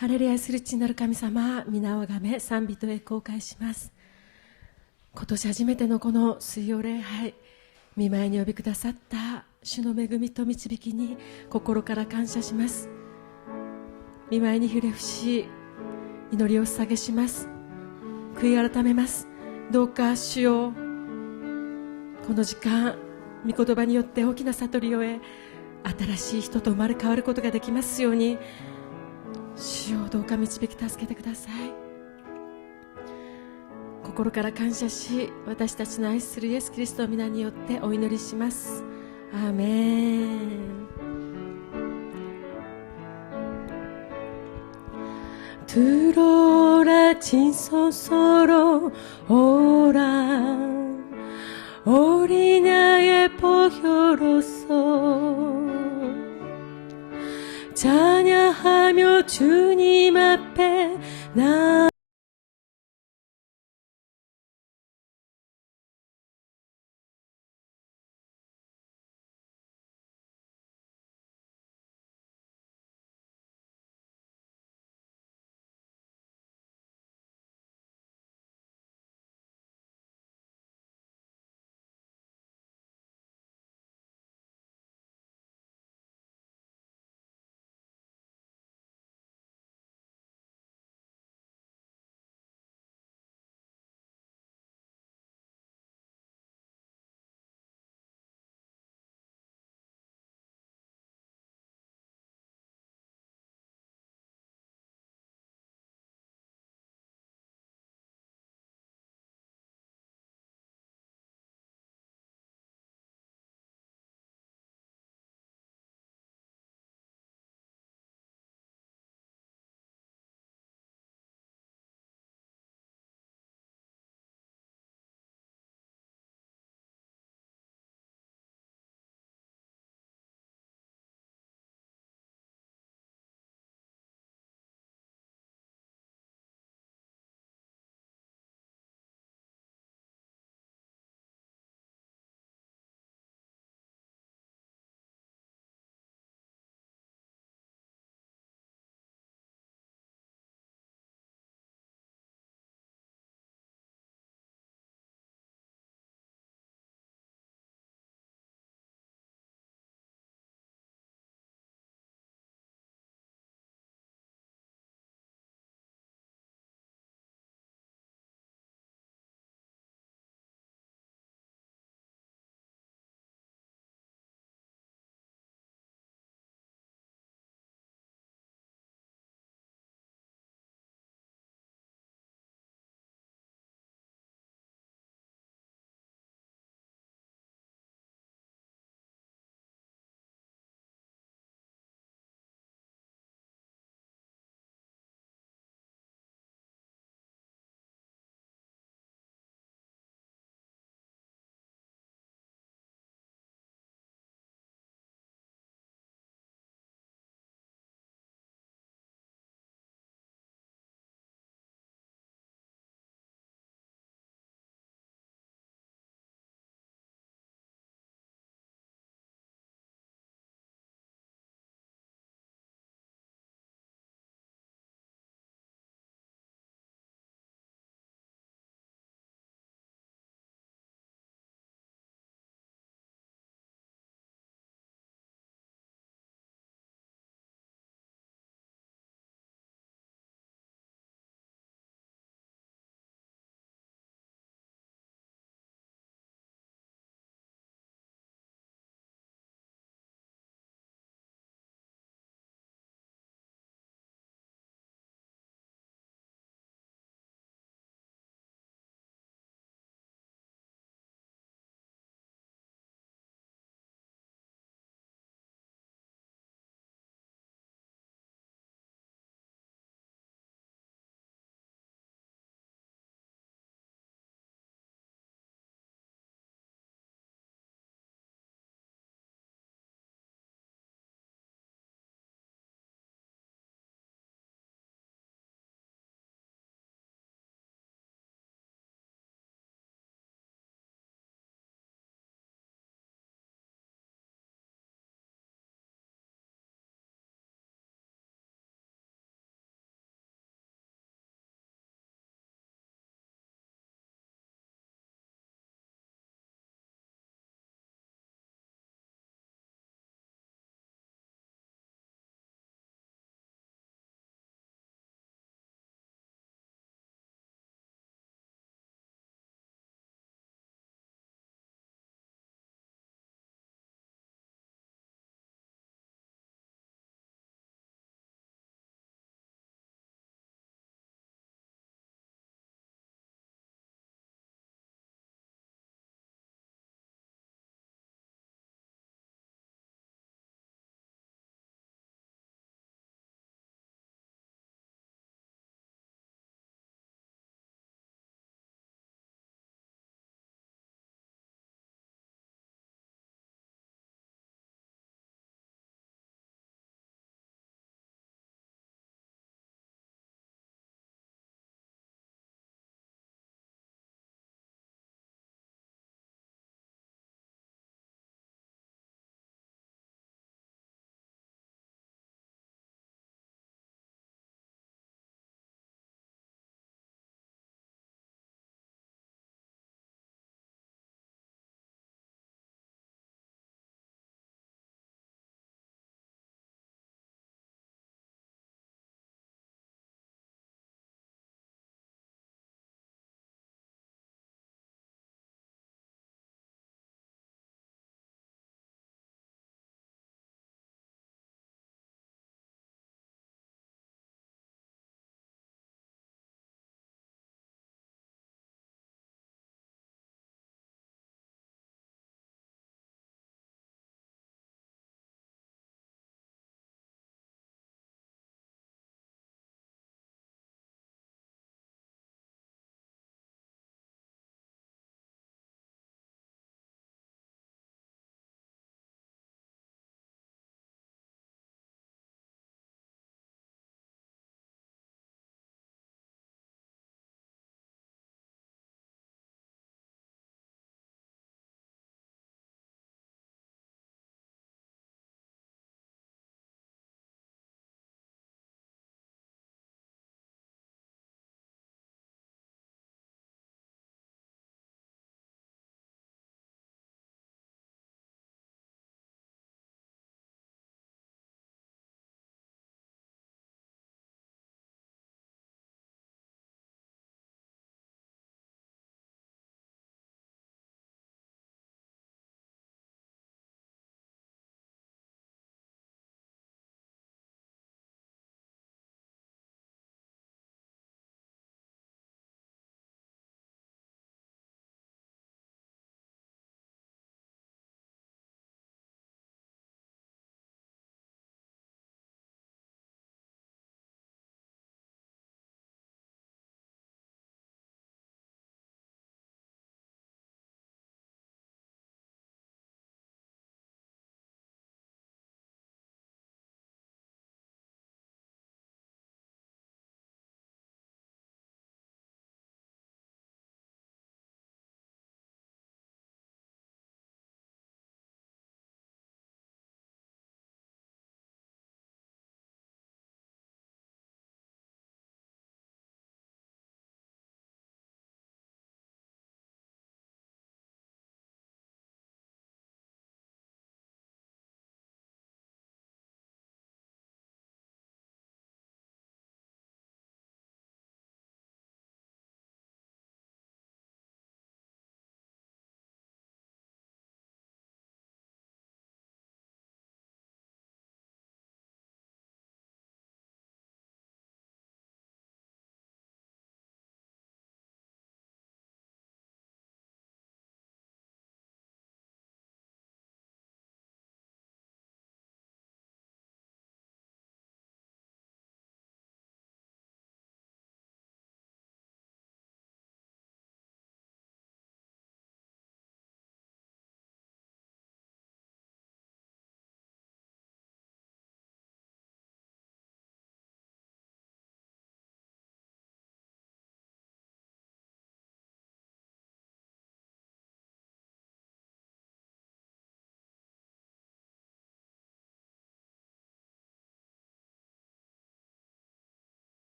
ハレルヤする地なる神様、皆をあがめ賛美と栄光を返します。今年初めてのこの水曜礼拝、御前に呼びくださった主の恵みと導きに心から感謝します。御前にひれ伏し祈りを捧げします。悔い改めます。どうか主よ、この時間御言葉によって大きな悟りを得、新しい人と生まれ変わることができますように、主よどうか導き助けてください。心から感謝し、私たちの愛するイエス・キリストの皆によってお祈りします。アーメン。Turora cinso soro ora Orinae pohyoroso 찬양하며 주님 앞에 나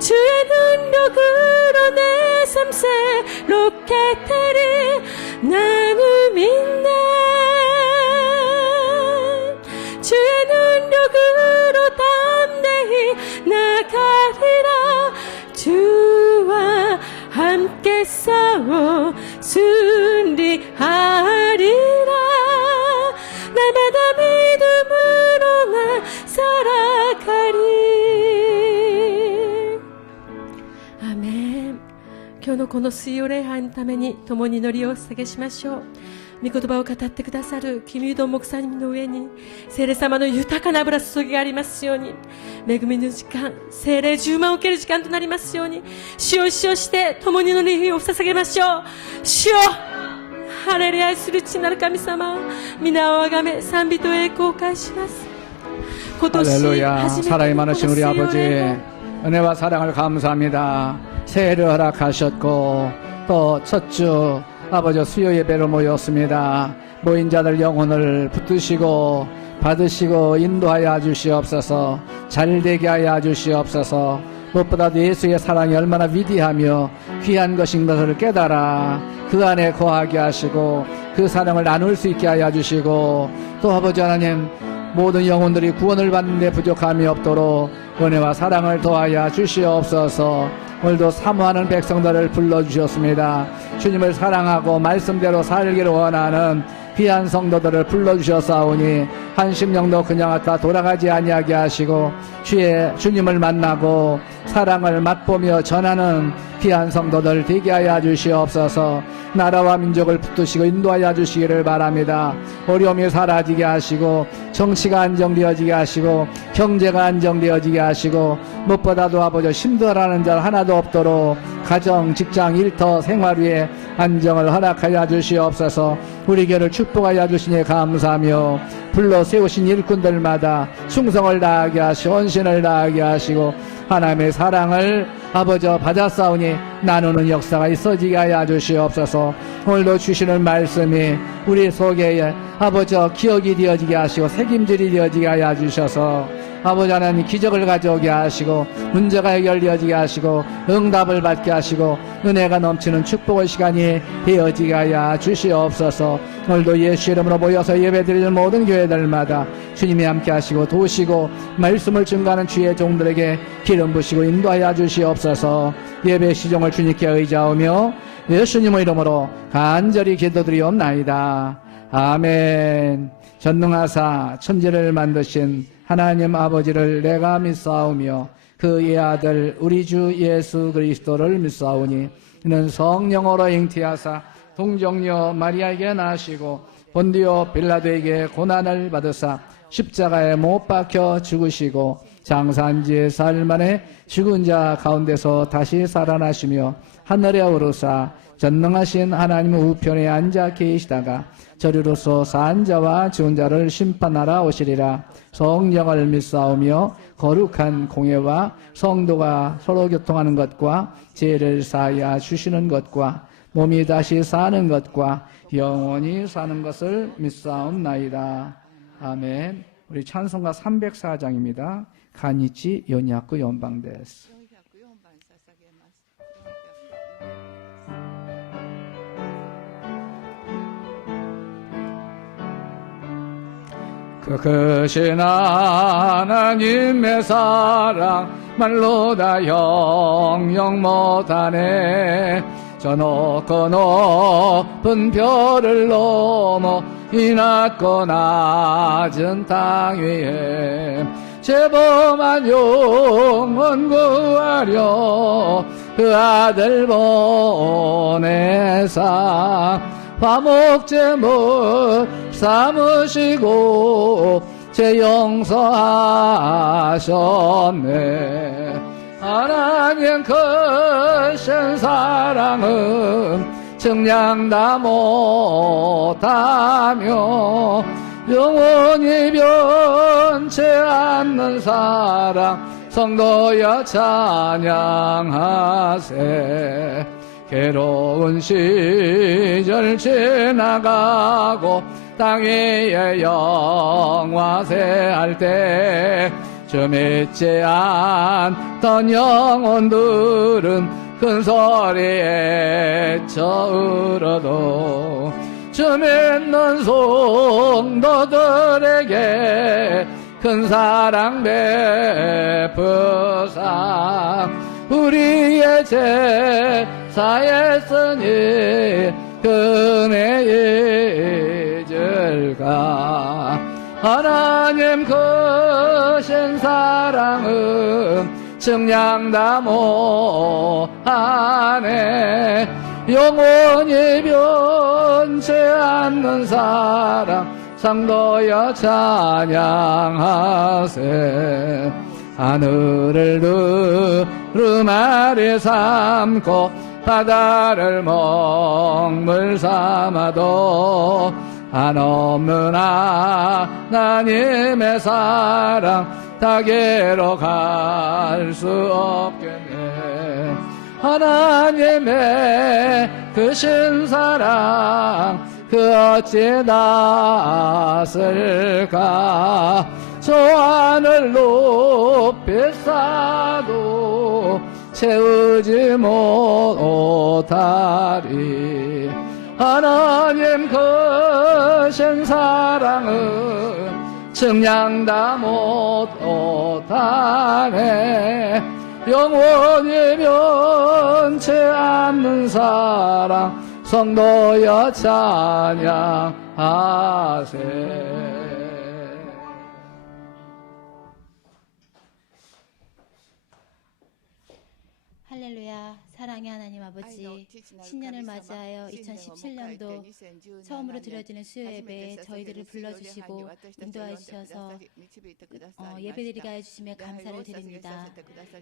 주의 능력으로 내 삶 새롭게 되리 나는 믿네. 주의 능력으로 담대히 나가리라. 주와 함께 싸워 승리하리라. 날마다 믿음으로 나 살아가리. 아멘。今日のこの水曜礼拝のために共に祈りを捧げしましょう。御言葉を語ってくださる君ども草の上に聖霊様の豊かな油注ぎがありますように、恵みの時間、聖霊充満を受ける時間となりますように、主を主をして共に祈りを捧げましょう。主よ、ハレルヤ、愛する父なる神様、皆をあがめ賛美と栄光を返します。今年 할렐루야. 初めて 사랑이 のこの 많으신 水 우리 曜 아버지, 礼拝、 은혜와 사랑을 감사합니다. 새해를 허락하셨고 또 첫 주 아버지 수요 예배로 모였습니다. 모인 자들 영혼을 붙드시고 받으시고 인도하여 주시옵소서. 잘되게 하여 주시옵소서. 무엇보다도 예수의 사랑이 얼마나 위대하며 귀한 것인 것을 깨달아 그 안에 거하게 하시고 그 사랑을 나눌 수 있게 하여 주시고, 또 아버지 하나님, 모든 영혼들이 구원을 받는 데 부족함이 없도록 은혜와 사랑을 더하여 주시옵소서. 오늘도 사모하는 백성들을 불러주셨습니다. 주님을 사랑하고 말씀대로 살기를 원하는 귀한 성도들을 불러주셨사오니 한 심령도 그냥 왔다 돌아가지 아니하게 하시고 주님을 만나고 사랑을 맛보며 전하는 귀한 성도들 되게 하여 주시옵소서. 나라와 민족을 붙드시고 인도하여 주시기를 바랍니다. 어려움이 사라지게 하시고 정치가 안정되어지게 하시고 경제가 안정되어지게 하시고 무엇보다도 아버지 힘들어하는 자 하나도 없도록 가정, 직장, 일터, 생활 위에 안정을 허락하여 주시옵소서. 우리 교회를 축복하여 주시니 감사하며 불러 세우신 일꾼들마다 충성을 다하게 하시고 헌신을 다하게 하시고 하나님의 사랑을 아버지 받아싸우니 나누는 역사가 있어지게 하여 주시옵소서. 오늘도 주시는 말씀이 우리 속에 아버지 기억이 되어지게 하시고 책임질이 되어지게 하여 주셔서 아버지 하나님 기적을 가져오게 하시고 문제가 해결되어지게 하시고 응답을 받게 하시고 은혜가 넘치는 축복의 시간이 되어지게 하여 주시옵소서. 오늘도 예수 이름으로 모여서 예배드리는 모든 교회들마다 주님이 함께 하시고 도우시고 말씀을 증거하는 주의 종들에게 기름 부시고 인도하여 주시옵소서. 예배 시종을 주님께 의지하오며 예수님의 이름으로 간절히 기도드리옵나이다. 아멘. 전능하사 천지를 만드신 하나님 아버지를 내가 믿사오며 그의 아들 우리 주 예수 그리스도를 믿사오니 이는 성령으로 잉태하사 동정녀 마리아에게 나시고 본디오 빌라도에게 고난을 받으사 십자가에 못 박혀 죽으시고 장사한 지 사흘 만에 죽은 자 가운데서 다시 살아나시며 하늘에 오르사 전능하신 하나님 우편에 앉아 계시다가 저리로서 산 자와 죽은 자를 심판하러 오시리라. 성령을 믿사오며 거룩한 공예와 성도가 서로 교통하는 것과 죄를 사하여 주시는 것과 몸이 다시 사는 것과 영원히 사는 것을 믿사옵나이다. 아멘. 우리 찬송가 304장입니다. 가니치 요냐쿠 연방데스. 그 크신 하나님의 사랑 말로 다 영영 못하네. 저 높고 높은 별을 넘어 이 낮고 낮은 땅 위에 죄범한 영혼 구하려 그 아들 보내사 화목제물 삼으시고 죄 용서하셨네. 하나님 크신 사랑은 측량 다 못하며 영원히 변치 않는 사랑 성도여 찬양하세. 괴로운 시절 지나가고 땅 위에 영화세할 때 주 믿지 않던 영혼들은 큰 소리에 저울어도 주 믿는 성도들에게 큰 사랑 베푸사 우리의 제사했으니 그네 잊을까. 하나님 크신 사랑은 측량 못하네. 영원히 변치 않는 사랑 상도여 찬양하세. 하늘을 두루마리 삼고 바다를 먹물 삼아도 한없는 하나님의 사랑 다게로 갈 수 없겠네. 하나님의 크신 사랑 그 어찌 닿았을까. 저 하늘 높이 쌓아도 채우지 못하리. 하나님 크신 사랑은 측량 다 못하네. 영원히 변치 않는 사랑 성도여 찬양하세. 할렐루야. 사랑의 하나님 아버지, 신년을 맞이하여 2017년도 처음으로 드려지는 수요 예배에 저희들을 불러주시고 인도하여 주셔서 예배드리게 해주시며 감사를 드립니다.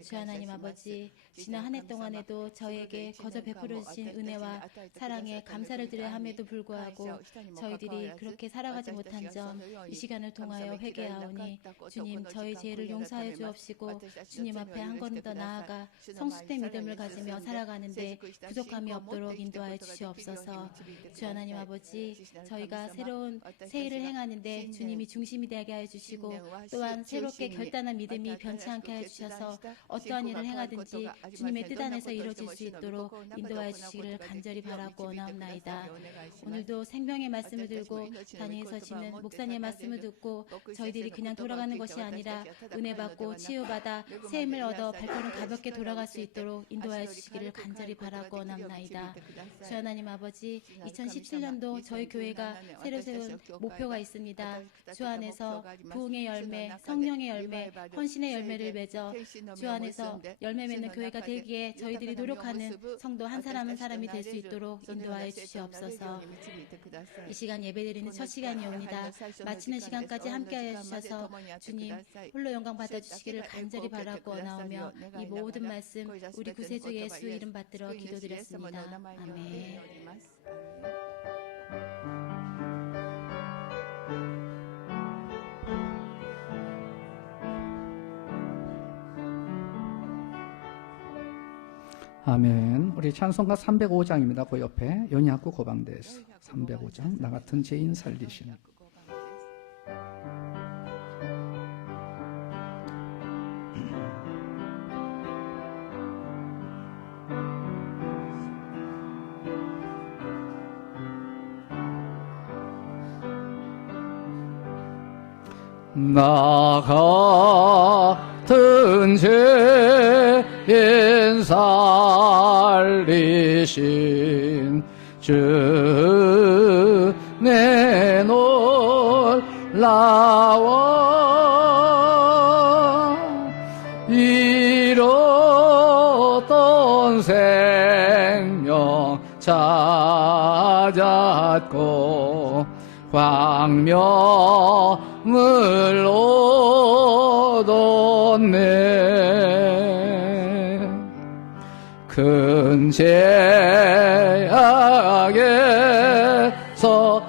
주 하나님 아버지, 지난 한 해 동안에도 저희에게 거저 베풀어 주신 은혜와 사랑에 감사를 드려야 함에도 불구하고 저희들이 그렇게 살아가지 못한 점 이 시간을 통하여 회개하오니 주님, 저희 죄를 용서하여 주옵시고 주님 앞에 한 걸음 더 나아가 성숙된 믿음을 가지며 살아가는데 부족함이 없도록 인도하여 주시옵소서. 주 하나님 아버지, 저희가 새로운 새해를 행하는데 주님이 중심이 되게 하여 주시고 또한 새롭게 결단한 믿음이 변치 않게 하여 주셔서 어떠한 일을 행하든지 주님의 뜻 안에서 이루어질 수 있도록 인도하여 주시기를 간절히 바라고 원하옵나이다. 오늘도 생명의 말씀을 들고 단위에 서시는 목사님의 말씀을 듣고 저희들이 그냥 돌아가는 것이 아니라 은혜 받고 치유받아 새 힘을 얻어 발걸음 가볍게 돌아갈 수 있도록 인도하여 주시기를 간절히 바라고 원하옵나이다. 주 하나님 아버지, 2017년도 저희 교회가 새로 세운 목표가 있습니다. 주 안에서 부흥의 열매, 성령의 열매, 헌신의 열매를 맺어 주 안에서 열매 맺는 교회가 되기에 저희들이 노력하는 성도 한 사람 한 사람이 될 수 있도록 인도하여 주시옵소서. 이 시간 예배드리는 첫 시간이옵니다. 마치는 시간까지 함께하여 주셔서 주님 홀로 영광 받아주시기를 간절히 바라고 원하오며 이 모든 말씀 우리 구세주 예수 이름 받들어 기도드렸습니다. 아멘. 아멘. 우리 찬송가 305장입니다. 그 옆에 연희학구 고방대에서 305장 나 같은 죄인 살리시는. 나 같은 죄인 살리신 주 내 놀라워 잃었던 생명 찾았고 광명을 얻었네. 큰 죄악에서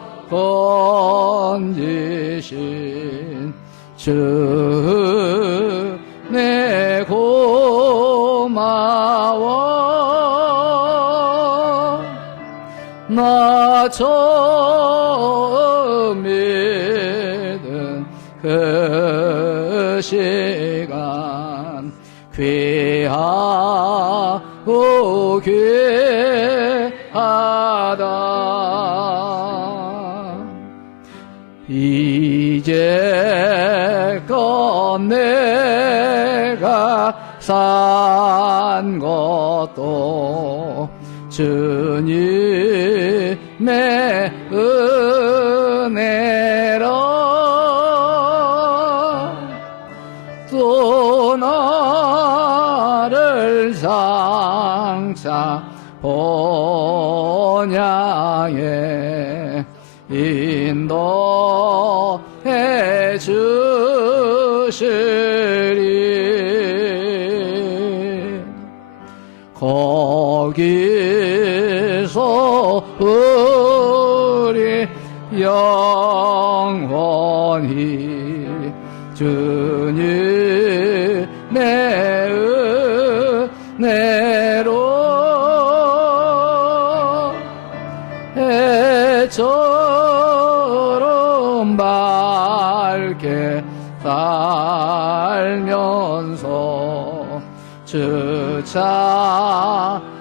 건지신 주 내 고마워. 나 처음 믿은 그 신 귀하고 귀하다. 이제껏 내가 산 것도 주님의 은혜라. 또 나를 장차 본향에 인도해 주시리. 거기서 우리 영원히 주님의 은혜로 해처럼 밝게 살면서 주 찬양하리라.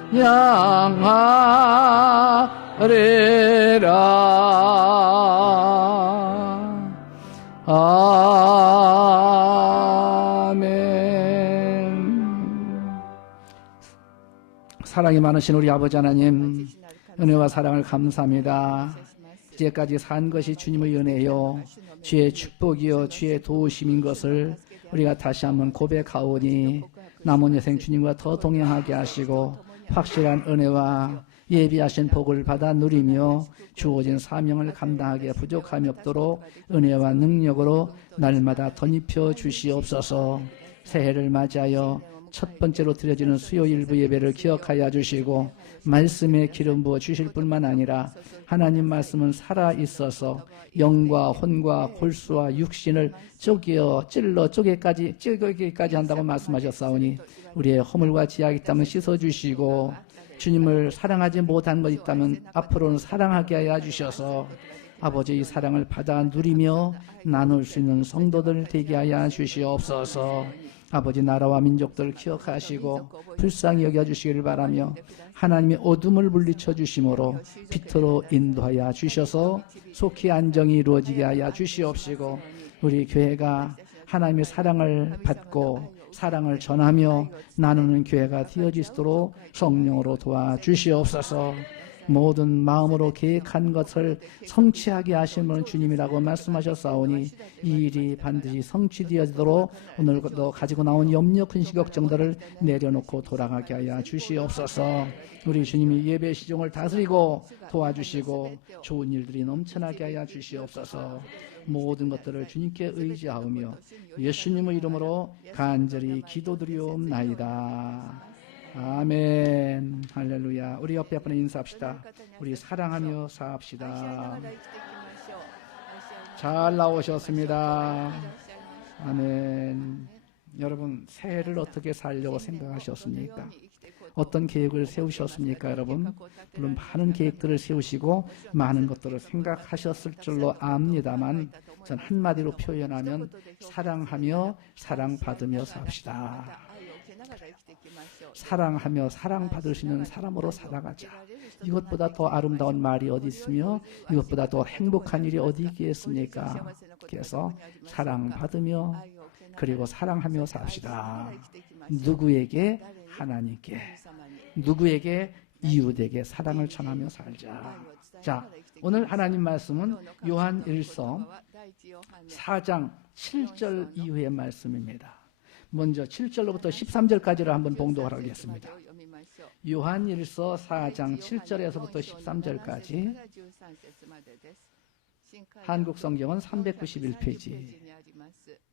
아멘. 사랑이 많으신 우리 아버지 하나님, 은혜와 사랑을 감사합니다. 이제까지 산 것이 주님의 은혜요, 주의 축복이요, 주의 도우심인 것을 우리가 다시 한번 고백하오니 남은 여생 주님과 더 동행하게 하시고 확실한 은혜와 예비하신 복을 받아 누리며 주어진 사명을 감당하기에 부족함이 없도록 은혜와 능력으로 날마다 덧입혀 주시옵소서. 새해를 맞이하여 첫 번째로 드려지는 수요일 부 예배를 기억하여 주시고 말씀에 기름 부어 주실 뿐만 아니라 하나님 말씀은 살아있어서 영과 혼과 골수와 육신을 쪼개기까지 한다고 말씀하셨사오니 우리의 허물과 지약이 있다면 씻어주시고 주님을 사랑하지 못한 것 있다면 앞으로는 사랑하게 하여 주셔서 아버지 이 사랑을 받아 누리며 나눌 수 있는 성도들 되게 하여 주시옵소서. 아버지 나라와 민족들을 기억하시고 불쌍히 여겨주시기를 바라며 하나님의 어둠을 물리쳐 주심으로 빛으로 인도하여 주셔서 속히 안정이 이루어지게 하여 주시옵시고 우리 교회가 하나님의 사랑을 받고 사랑을 전하며 나누는 교회가 되어지도록 성령으로 도와주시옵소서. 모든 마음으로 계획한 것을 성취하게 하시는 분은 주님이라고 말씀하셨사오니 이 일이 반드시 성취되어지도록 오늘도 가지고 나온 염려 근심 걱정들을 내려놓고 돌아가게 하여 주시옵소서. 우리 주님이 예배 시종을 다스리고 도와주시고 좋은 일들이 넘쳐나게 하여 주시옵소서. 모든 것들을 주님께 의지하오며 예수님의 이름으로 간절히 기도드리옵나이다. 아멘. 할렐루야. 우리 옆에 분에 인사합시다. 우리 사랑하며 사합시다. 잘 나오셨습니다. 아멘. 여러분 새해를 어떻게 살려고 생각하셨습니까? 어떤 계획을 세우셨습니까, 여러분? 물론 많은 계획들을 세우시고 많은 것들을 생각하셨을 줄로 압니다만 전 한마디로 표현하면 사랑하며 사랑받으며 삽시다. 사랑하며 사랑받을 수 있는 사람으로 살아가자. 이것보다 더 아름다운 말이 어디 있으며 이것보다 더 행복한 일이 어디 있겠습니까? 그래서 사랑받으며 그리고 사랑하며 삽시다. 누구에게? 하나님께. 누구에게? 이웃에게 사랑을 전하며 살자. 자, 오늘 하나님 말씀은 요한 1서 4장 7절 이후의 말씀입니다. 먼저 7절로부터 13절까지를 한번 봉독하겠습니다. 요한 1서 4장 7절에서부터 13절까지 한국 성경은 391페이지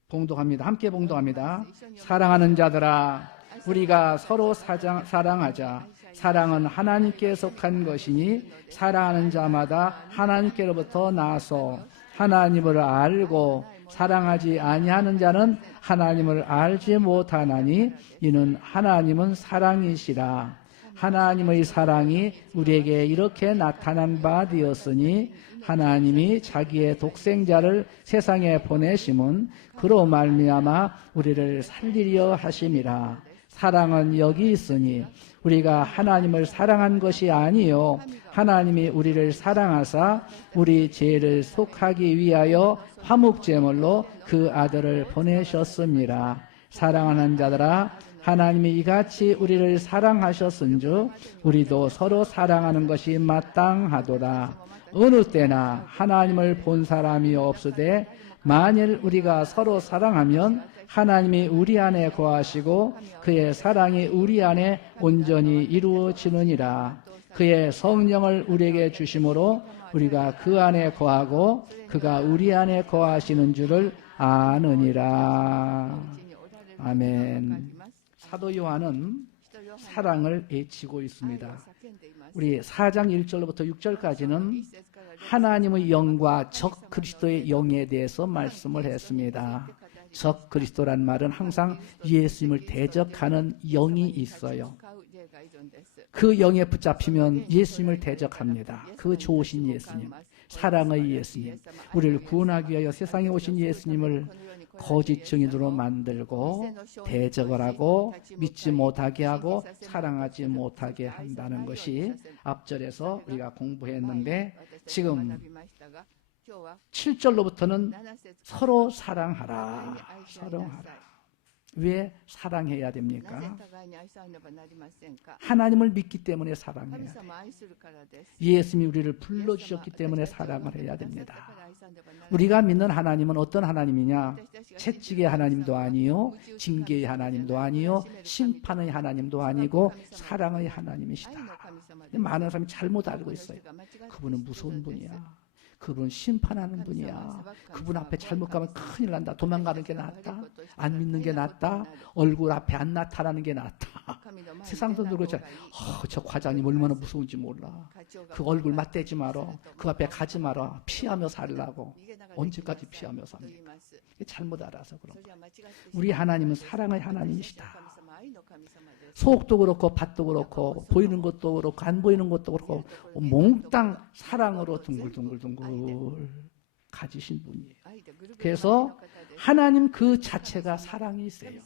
봉독합니다. 함께 봉독합니다. 사랑하는 자들아 우리가 서로 사랑하자. 사랑은 하나님께 속한 것이니 사랑하는 자마다 하나님께로부터 나서 하나님을 알고 사랑하지 아니하는 자는 하나님을 알지 못하나니 이는 하나님은 사랑이시라. 하나님의 사랑이 우리에게 이렇게 나타난 바 되었으니 하나님이 자기의 독생자를 세상에 보내심은 그로 말미암아 우리를 살리려 하심이라. 사랑은 여기 있으니 우리가 하나님을 사랑한 것이 아니요 하나님이 우리를 사랑하사 우리 죄를 속하기 위하여 화목제물로 그 아들을 보내셨습니다. 사랑하는 자들아 하나님이 이같이 우리를 사랑하셨은즉 우리도 서로 사랑하는 것이 마땅하도다. 어느 때나 하나님을 본 사람이 없으되 만일 우리가 서로 사랑하면 하나님이 우리 안에 거하시고 그의 사랑이 우리 안에 온전히 이루어지느니라. 그의 성령을 우리에게 주심으로 우리가 그 안에 거하고 그가 우리 안에 거하시는 줄을 아느니라. 아멘. 사도 요한은 사랑을 외치고 있습니다. 우리 4장 1절부터 6절까지는 하나님의 영과 적 그리스도의 영에 대해서 말씀을 했습니다. 적 그리스도란 말은 항상 예수님을 대적하는 영이 있어요. 그 영에 붙잡히면 예수님을 대적합니다. 그 좋으신 예수님, 사랑의 예수님, 우리를 구원하기 위하여 세상에 오신 예수님을 거짓 증인으로 만들고 대적을 하고 믿지 못하게 하고 사랑하지 못하게 한다는 것이 앞절에서 우리가 공부했는데 지금 7절로부터는 서로 사랑하라. 사랑하라. 왜 사랑해야 됩니까? 하나님을 믿기 때문에 사랑해야 돼요. 예수님이 우리를 불러주셨기 때문에 사랑을 해야 됩니다. 우리가 믿는 하나님은 어떤 하나님이냐? 채찍의 하나님도 아니요 징계의 하나님도 아니요 심판의 하나님도 아니고 사랑의 하나님이시다. 많은 사람이 잘못 알고 있어요. 그분은 무서운 분이야. 그분 심판하는 분이야. 그분 앞에 잘못 가면 큰일 난다. 도망가는 게 낫다. 안 믿는 게 낫다. 얼굴 앞에 안 나타나는 게 낫다. 세상 사람들 그렇잖아요. 저 과장님 얼마나 무서운지 몰라. 그 얼굴 맞대지 마라. 그 앞에 가지 마라. 피하며 살라고. 언제까지 피하며 삽니까? 잘못 알아서 그런 거예요. 우리 하나님은 사랑의 하나님이시다. 속도 그렇고 밭도 그렇고 보이는 것도 그렇고 안 보이는 것도 그렇고 몽땅 사랑으로 둥글둥글둥글 가지신 분이에요. 그래서 하나님 그 자체가 사랑이세요.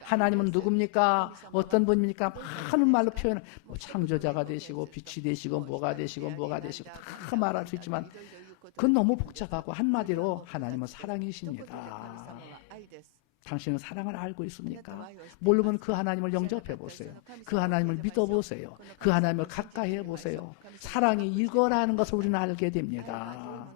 하나님은 누굽니까? 어떤 분입니까? 많은 말로 표현을 창조자가 되시고 빛이 되시고 뭐가 되시고 뭐가 되시고 다 말할 수 있지만 그건 너무 복잡하고 한마디로 하나님은 사랑이십니다. 당신은 사랑을 알고 있습니까? 모르면 그 하나님을 영접해 보세요. 그 하나님을 믿어보세요. 그 하나님을 가까이 해보세요. 사랑이 이거라는 것을 우리는 알게 됩니다.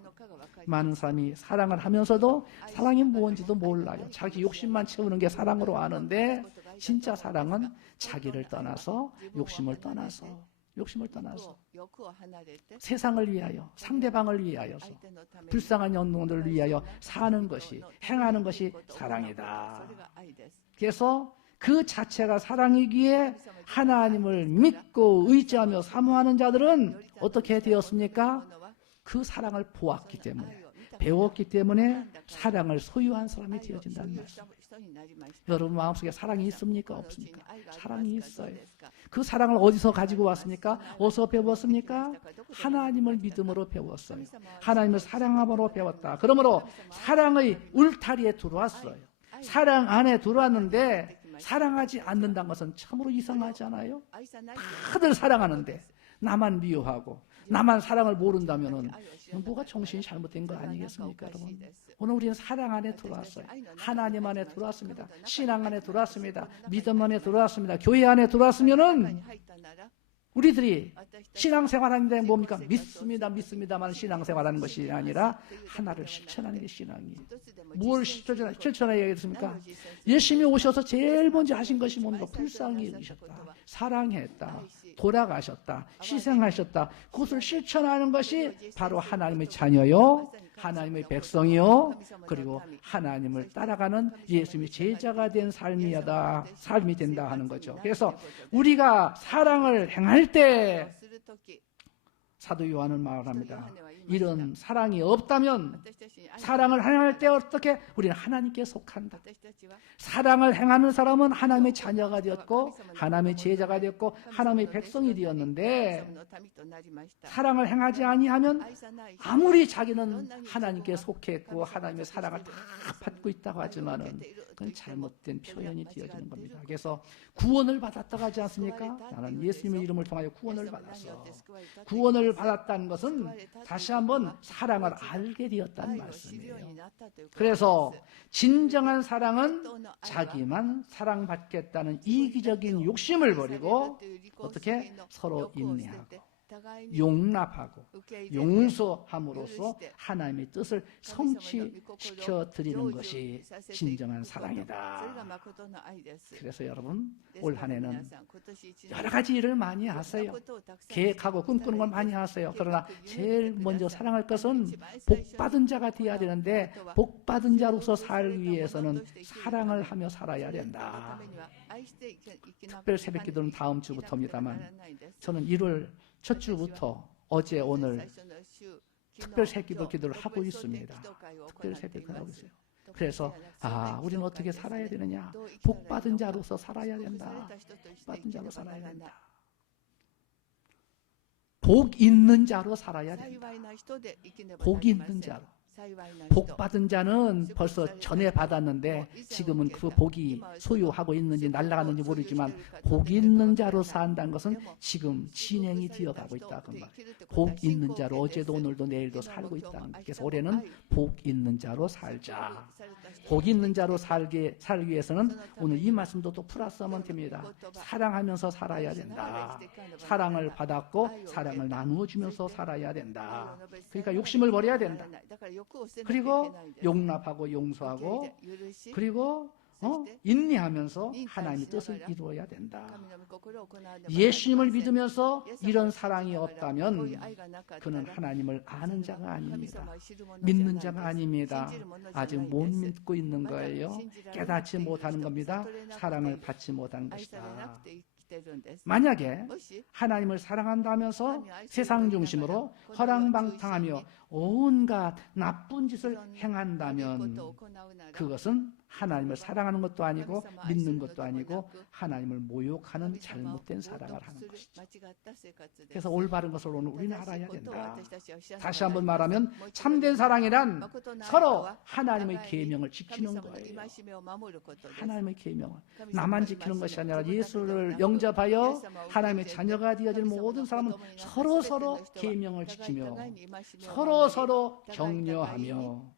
많은 사람이 사랑을 하면서도 사랑이 뭔지도 몰라요. 자기 욕심만 채우는 게 사랑으로 아는데 진짜 사랑은 자기를 떠나서 욕심을 떠나서 세상을 위하여 상대방을 위하여서 불쌍한 영혼들을 위하여 사는 것이 행하는 것이 사랑이다. 그래서 그 자체가 사랑이기에 하나님을 믿고 의지하며 사모하는 자들은 어떻게 되었습니까? 그 사랑을 보았기 때문에 배웠기 때문에 사랑을 소유한 사람이 되어진다는 말씀. 여러분 마음속에 사랑이 있습니까? 없습니까? 사랑이 있어요. 그 사랑을 어디서 가지고 왔습니까? 어디서 배웠습니까? 하나님을 믿음으로 배웠어요. 하나님을 사랑함으로 배웠다. 그러므로 사랑의 울타리에 들어왔어요. 사랑 안에 들어왔는데 사랑하지 않는다는 것은 참으로 이상하지 않아요? 다들 사랑하는데 나만 미워하고 나만 사랑을 모른다면은 뭐가 정신이 잘못된 거 아니겠습니까, 여러분? 오늘 우리는 사랑 안에 들어왔어요. 하나님 안에 들어왔습니다. 신앙 안에 들어왔습니다. 믿음 안에 들어왔습니다. 교회 안에 들어왔으면은 우리들이 신앙생활하는데 뭡니까? 믿습니다만 신앙생활하는 것이 아니라 하나를 실천하는 게 신앙이에요. 뭘 실천해야 되겠습니까? 예수님이 오셔서 제일 먼저 하신 것이 뭡니까? 불쌍히 여기셨다. 사랑했다. 돌아가셨다. 희생하셨다. 그것을 실천하는 것이 바로 하나님의 자녀요. 하나님의 백성이요. 그리고 하나님을 따라가는 예수님의 제자가 된 삶이 된다 하는 거죠. 그래서 우리가 사랑을 행할 때 사도 요한은 말합니다. 이런 사랑이 없다면 사랑을 행할 때 어떻게? 우리는 하나님께 속한다. 사랑을 행하는 사람은 하나님의 자녀가 되었고 하나님의 제자가 되었고 하나님의 백성이 되었는데 사랑을 행하지 아니하면 아무리 자기는 하나님께 속했고 하나님의 사랑을 다 받고 갖고 있다고 하지만은 그건 잘못된 표현이 되어지는 겁니다. 그래서 구원을 받았다고 하지 않습니까? 나는 예수님의 이름을 통하여 구원을 받았어. 구원을 받았다는 것은 다시 한번 사랑을 알게 되었다는 말씀이에요. 그래서 진정한 사랑은 자기만 사랑받겠다는 이기적인 욕심을 버리고 어떻게 서로 인내하고 용납하고 용서함으로써 하나님의 뜻을 성취시켜 드리는 것이 진정한 사랑이다. 그래서 여러분 올 한 해는 여러 가지 일을 많이 하세요. 계획하고 꿈꾸는 걸 많이 하세요. 그러나 제일 먼저 사랑할 것은 복받은 자가 되어야 되는데 복받은 자로서 살기 위해서는 사랑을 하며 살아야 된다. 특별 새벽 기도는 다음 주부터입니다만 저는 1월 첫 주부터 어제 오늘 특별 새벽 기도를 하고 있습니다. 특별 새벽 기도를 하고 있어요. 그래서 우리는 어떻게 살아야 되느냐? 복받은 자로서 살아야 된다. 복받은 자로 살아야 된다. 복 있는 자로 살아야 된다. 복이 있는 자로. 복 받은 자는 벌써 전에 받았는데 지금은 그 복이 소유하고 있는지 날아가는지 모르지만 복 있는 자로 산다는 것은 지금 진행이 되어가고 있다. 그 말. 복 있는 자로 어제도 오늘도 내일도 살고 있다는 것. 그래서 올해는 복 있는 자로 살자. 복 있는 자로 살기 위해서는 오늘 이 말씀도 또 플러스하면 됩니다. 사랑하면서 살아야 된다. 사랑을 받았고 사랑을 나누어 주면서 살아야 된다. 그러니까 욕심을 버려야 된다. 그리고 용납하고 용서하고 그리고 인내하면서 하나님의 뜻을 이루어야 된다. 예수님을 믿으면서 이런 사랑이 없다면 그는 하나님을 아는 자가 아닙니다. 믿는 자가 아닙니다. 아직 못 믿고 있는 거예요. 깨닫지 못하는 겁니다. 사랑을 받지 못하는 것이다. 만약에 하나님을 사랑한다면서 세상 중심으로 허랑방탕하며 온갖 나쁜 짓을 행한다면 그것은 하나님을 사랑하는 것도 아니고 믿는 것도 아니고 하나님을 모욕하는 잘못된 사랑을 하는 것이죠. 그래서 올바른 것을 오늘 우리는 알아야 된다. 다시 한번 말하면 참된 사랑이란 서로 하나님의 계명을 지키는 거예요. 하나님의 계명을 나만 지키는 것이 아니라 예수를 영접하여 하나님의 자녀가 되어질 모든 사람은 서로 계명을 지키며 서로 격려하며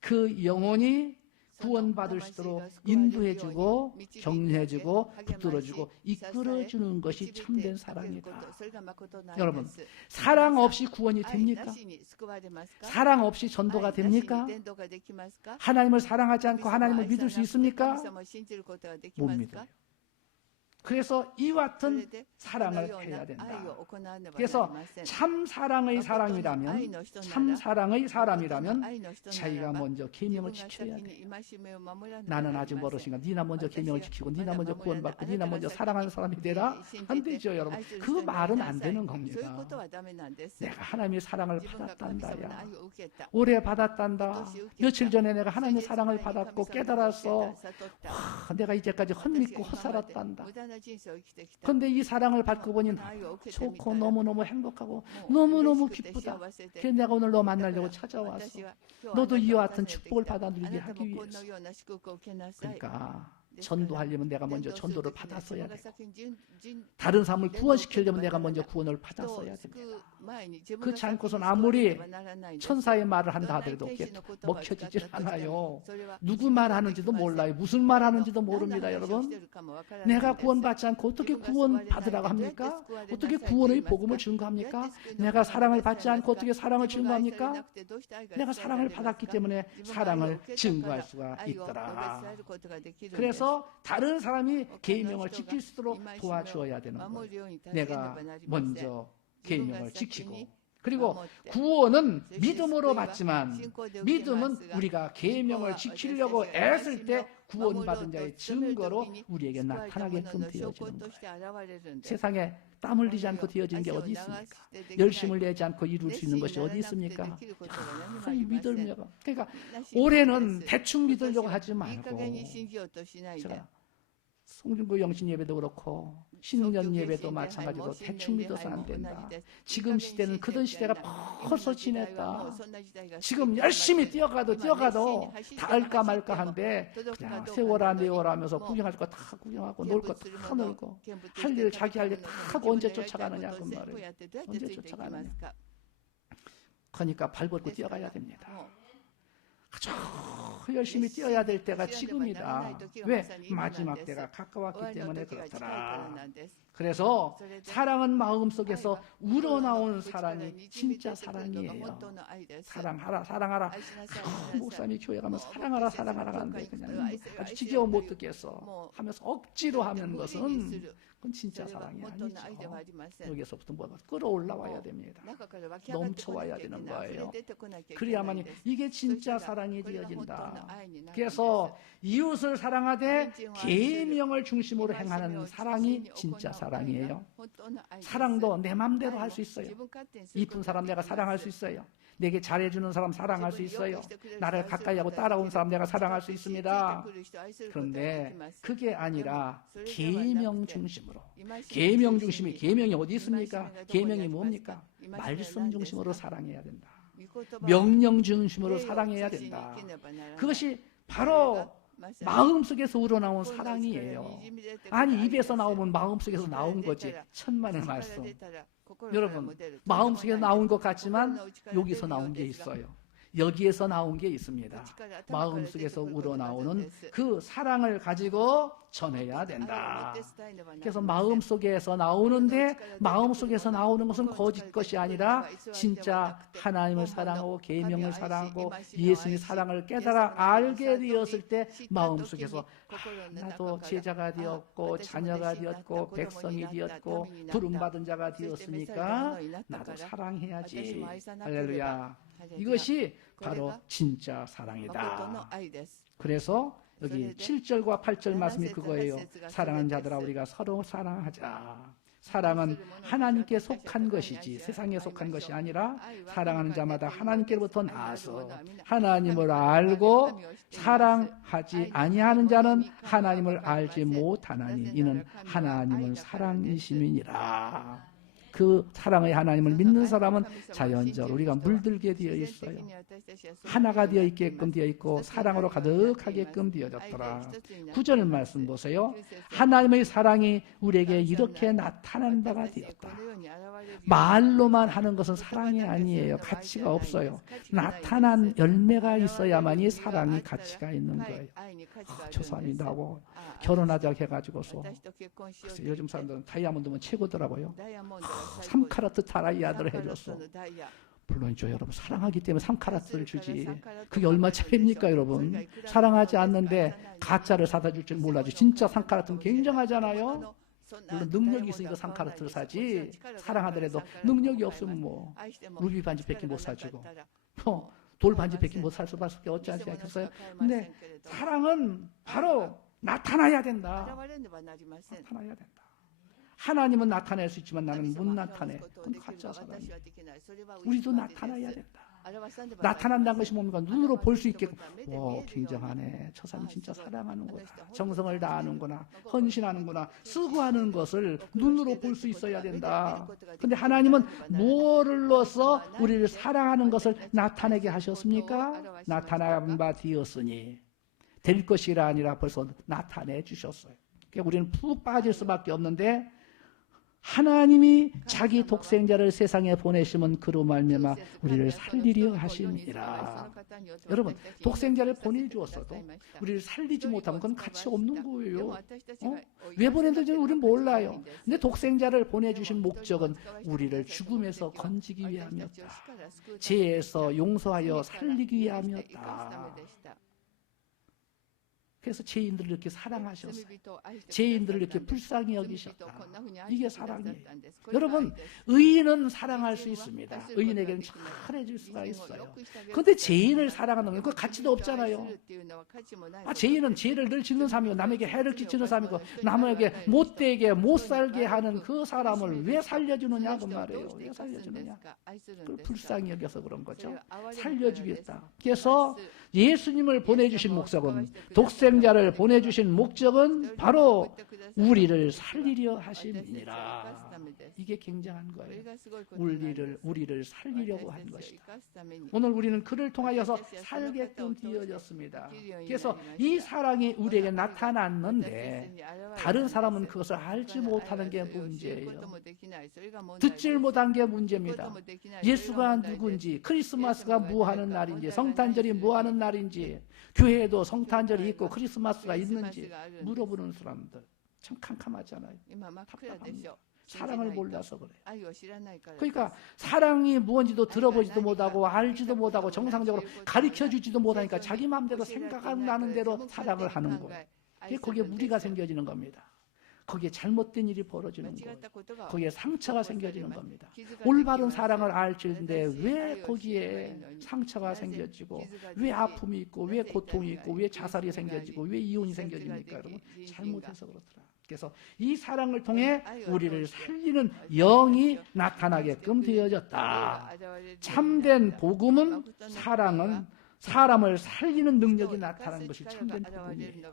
그 영혼이 구원받을 수 있도록 인도해주고 격려해주고 붙들어주고 이끌어주는 것이 참된 사랑이다. 여러분, 사랑 없이 구원이 됩니까? 사랑 없이 전도가 됩니까? 하나님을 사랑하지 않고 하나님을 믿을 수 있습니까? 못 믿어요. 그래서 이와 같은 사랑을 해야 된다. 그래서 참 사랑의 사람이라면 자기가 먼저 계명을 지켜야 돼. 나는 아직 멀었으니까 니나 먼저 계명을 지키고 니나 먼저 구원받고 니나 먼저 사랑하는 사람이 되라? 안 되죠, 여러분. 그 말은 안 되는 겁니다. 내가 하나님의 사랑을 받았단다. 오래 받았단다. 며칠 전에 내가 하나님의 사랑을 받았고 깨달았어. 내가 이제까지 헛믿고 헛살았단다. 그런데 이 사랑을 받고 보니 좋고 너무너무 행복하고 너무너무 기쁘다. 그래서 내가 오늘 너 만나려고 찾아왔어. 너도 이와 같은 축복을 받아 누리게 하기 위해서. 그러니까 전도하려면 내가 먼저 전도를 받았어야 되고 다른 사람을 구원시키려면 내가 먼저 구원을 받았어야 됩니다. 그렇지 않고선 아무리 천사의 말을 한다 하더라도 먹혀지질 않아요. 누구 말하는지도 몰라요. 무슨 말하는지도 모릅니다. 여러분, 내가 구원받지 않고 어떻게 구원받으라고 합니까? 어떻게 구원의 복음을 증거합니까? 내가 사랑을 받지 않고 어떻게 사랑을 증거합니까? 내가 사랑을 받았기 때문에 사랑을 증거할 수가 있더라. 그래서 다른 사람이 계명을 지킬 수 있도록 도와주어야 되는 거예요. 내가 먼저 계명을 지키고 그리고 구원은 믿음으로 받지만 믿음은 우리가 계명을 지키려고 애쓸 때 구원받은 자의 증거로 우리에게 나타나게끔 되어지는 거예요. 세상에 땀 흘리지 않고 되어지는 게 어디 있습니까? 열심을 내지 않고 이룰 수 있는 것이 어디 있습니까? 이 믿으려고. 그러니까 올해는 대충 믿으려고 하지 말고 제가 성중부 영신 예배도 그렇고 신년 예배도 마찬가지로 대충 믿어서 안 된다. 지금 시대는 그던 시대가 벌써 지냈다. 지금 열심히 뛰어가도 다 말까 한데 그냥 세워라 내워라 하면서 구경할 거 다 구경하고 놀 거 다 놀고 할 일 자기 할 일 다 하고 언제 쫓아가느냐 그 말이에요. 언제 쫓아가느냐. 그러니까 발 벗고 뛰어가야 됩니다. 아주 열심히 뛰어야 될 때가 지금이다. 왜? 마지막 때가 가까웠기 때문에 그렇더라. 그래서 사랑은 마음속에서 우러나온 사랑이 진짜 사랑이에요. 사랑하라. 목사님이 교회 가면 사랑하라 하는데 그냥 아주 지겨워 못 듣겠어 하면서 억지로 하는 것은 그건 진짜 사랑이 아니죠. 여기서부터 뭐가 끌어올라와야 됩니다. 넘쳐와야 되는 거예요. 그래야만 이게 진짜 사랑이 되어진다. 그래서 이웃을 사랑하되 계명을 중심으로 행하는 사랑이 진짜 사랑이에요. 사랑도 내 맘대로 할 수 있어요. 이쁜 사람 내가 사랑할 수 있어요. 내게 잘해주는 사람 사랑할 수 있어요. 나를 가까이 하고 따라온 사람 내가 사랑할 수 있습니다. 그런데 그게 아니라 계명 중심으로. 계명 중심이 계명이 어디 있습니까? 계명이 뭡니까? 말씀 중심으로 사랑해야 된다. 명령 중심으로 사랑해야 된다. 그것이 바로 마음속에서 우러나온 사랑이에요. 아니 입에서 나오면 마음속에서 나온 거지. 천만의 말씀. 여러분 마음속에서 나온 것 같지만 여기서 나온 게 있어요. 여기에서 나온 게 있습니다. 마음속에서 우러나오는 그 사랑을 가지고 전해야 된다. 그래서 마음속에서 나오는데 마음속에서 나오는 것은 거짓 것이 아니라 진짜 하나님을 사랑하고 계명을 사랑하고 예수님의 사랑을 깨달아 알게 되었을 때 마음속에서 나도 제자가 되었고 자녀가 되었고 백성이 되었고 부름받은 자가 되었으니까 나도 사랑해야지. 할렐루야. 이것이 바로 진짜 사랑이다. 그래서 여기 7절과 8절 말씀이 그거예요. 사랑하는 자들아 우리가 서로 사랑하자. 사랑은 하나님께 속한 것이지 세상에 속한 것이 아니라 사랑하는 자마다 하나님께로부터 나서 하나님을 알고 사랑하지 아니하는 자는 하나님을 알지 못하나니 이는 하나님은 사랑이심이니라. 그 사랑의 하나님을 믿는 사람은 자연적으로 우리가 물들게 되어 있어요. 하나가 되어 있게끔 되어 있고 사랑으로 가득하게끔 되어졌더라. 9절 말씀 보세요. 하나님의 사랑이 우리에게 이렇게 나타난 바가 되었다. 말로만 하는 것은 사랑이 아니에요. 가치가 없어요. 나타난 열매가 있어야만이 사랑이 가치가 있는 거예요. 저 사람이 나하고 결혼하자고 해가지고서 요즘 사람들은 다이아몬드면 최고더라고요. 3카라트 다이아를 해줬어. 물론이죠. 여러분 사랑하기 때문에 3카라트를 주지. 그게 얼마짜리입니까 여러분. 사랑하지 않는데 가짜를 사다 줄 줄 몰라지. 진짜 3카라트는 굉장하잖아요. 물론 능력이 있으니까 3카라트를 사지. 사랑하더라도 능력이 없으면 뭐 루비 반지밖에 못 사주고 돌 반지밖에 못 살 수밖에 없지 않겠어요. 근데 사랑은 바로 나타나야 된다. 나타나야 된다. 하나님은 나타낼 수 있지만 나는 못 나타내. 그건 가짜 사랑이야. 우리도 나타나야 된다. 나타난다는 것이 뭡니까? 눈으로 볼 수 있게끔. 굉장하네. 저 사람 진짜 사랑하는구나. 정성을 다하는구나. 헌신하는구나. 수고하는 것을 눈으로 볼 수 있어야 된다. 그런데 하나님은 뭐를로써 우리를 사랑하는 것을 나타내게 하셨습니까? 나타난 바 되었으니 될 것이라 아니라 벌써 나타내 주셨어요. 그러니까 우리는 푹 빠질 수밖에 없는데 하나님이 자기 독생자를 세상에 보내시면 그로 말미암아 우리를 살리려 하심이라. 여러분 독생자를 보내주었어도 우리를 살리지 못하면 그건 가치 없는 거예요. 왜 보냈는지 우리는 몰라요. 근데 독생자를 보내주신 목적은 우리를 죽음에서 건지기 위함이었다. 죄에서 용서하여 살리기 위함이었다. 그래서 죄인들을 이렇게 사랑하셨어요. 죄인들을 이렇게 불쌍히 여기셨다. 이게 사랑이에요. 여러분 의인은 사랑할 수 있습니다. 의인에게는 잘해줄 수가 있어요. 그런데 죄인을 사랑하는 건 그 가치도 없잖아요. 죄인은 죄를 늘 짓는 사람이고 남에게 해를 끼치는 사람이고 남에게 못되게 못살게 하는 그 사람을 왜 살려주느냐 그 말이에요. 왜 살려주느냐. 그걸 불쌍히 여겨서 그런 거죠. 살려주겠다. 그래서 예수님을 보내주신 목적은, 독생자를 보내주신 목적은 바로 우리를 살리려 하심이니라. 이게 굉장한 거예요. 우리를 살리려고 한 것이다. 오늘 우리는 그를 통하여서 살게끔 되어졌습니다. 그래서 이 사랑이 우리에게 나타났는데 다른 사람은 그것을 알지 못하는 게 문제예요. 듣지 못한 게 문제입니다. 예수가 누군지, 크리스마스가 뭐 하는 날인지, 성탄절이 뭐 하는 날인지, 교회에도 성탄절이 있고 크리스마스가 있는지 물어보는 사람들 참 캄캄하잖아요. 답답합니다. 사랑을 몰라서 그래요. 그러니까 사랑이 무엇인지도 들어보지도 못하고 알지도 못하고 정상적으로 가르쳐주지도 못하니까 자기 마음대로 생각나는 대로 사랑을 하는 거예요. 거기에 무리가 생겨지는 겁니다. 거기에 잘못된 일이 벌어지는 거예요. 거기에 상처가 생겨지는 겁니다. 올바른 사랑을 알지는데 왜 거기에 상처가 생겨지고, 왜 아픔이 있고, 왜 고통이 있고, 왜 자살이 생겨지고, 왜 이혼이 생겨집니까? 여러분, 잘못해서 그렇더라. 그래서 이 사랑을 통해 우리를 살리는 영이 나타나게끔 되어졌다. 참된 복음은, 사랑은 사람을 살리는 능력이 나타나는 것이 참된 복음이에요.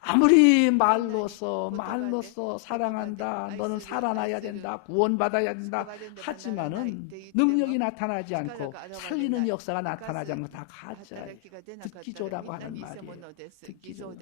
아무리 말로써 사랑한다, 너는 살아나야 된다, 구원받아야 된다 하지만은 능력이 나타나지 않고 살리는 역사가 나타나지 않고 다 가짜예요. 듣기조라고 하는 말이에요. 듣기조.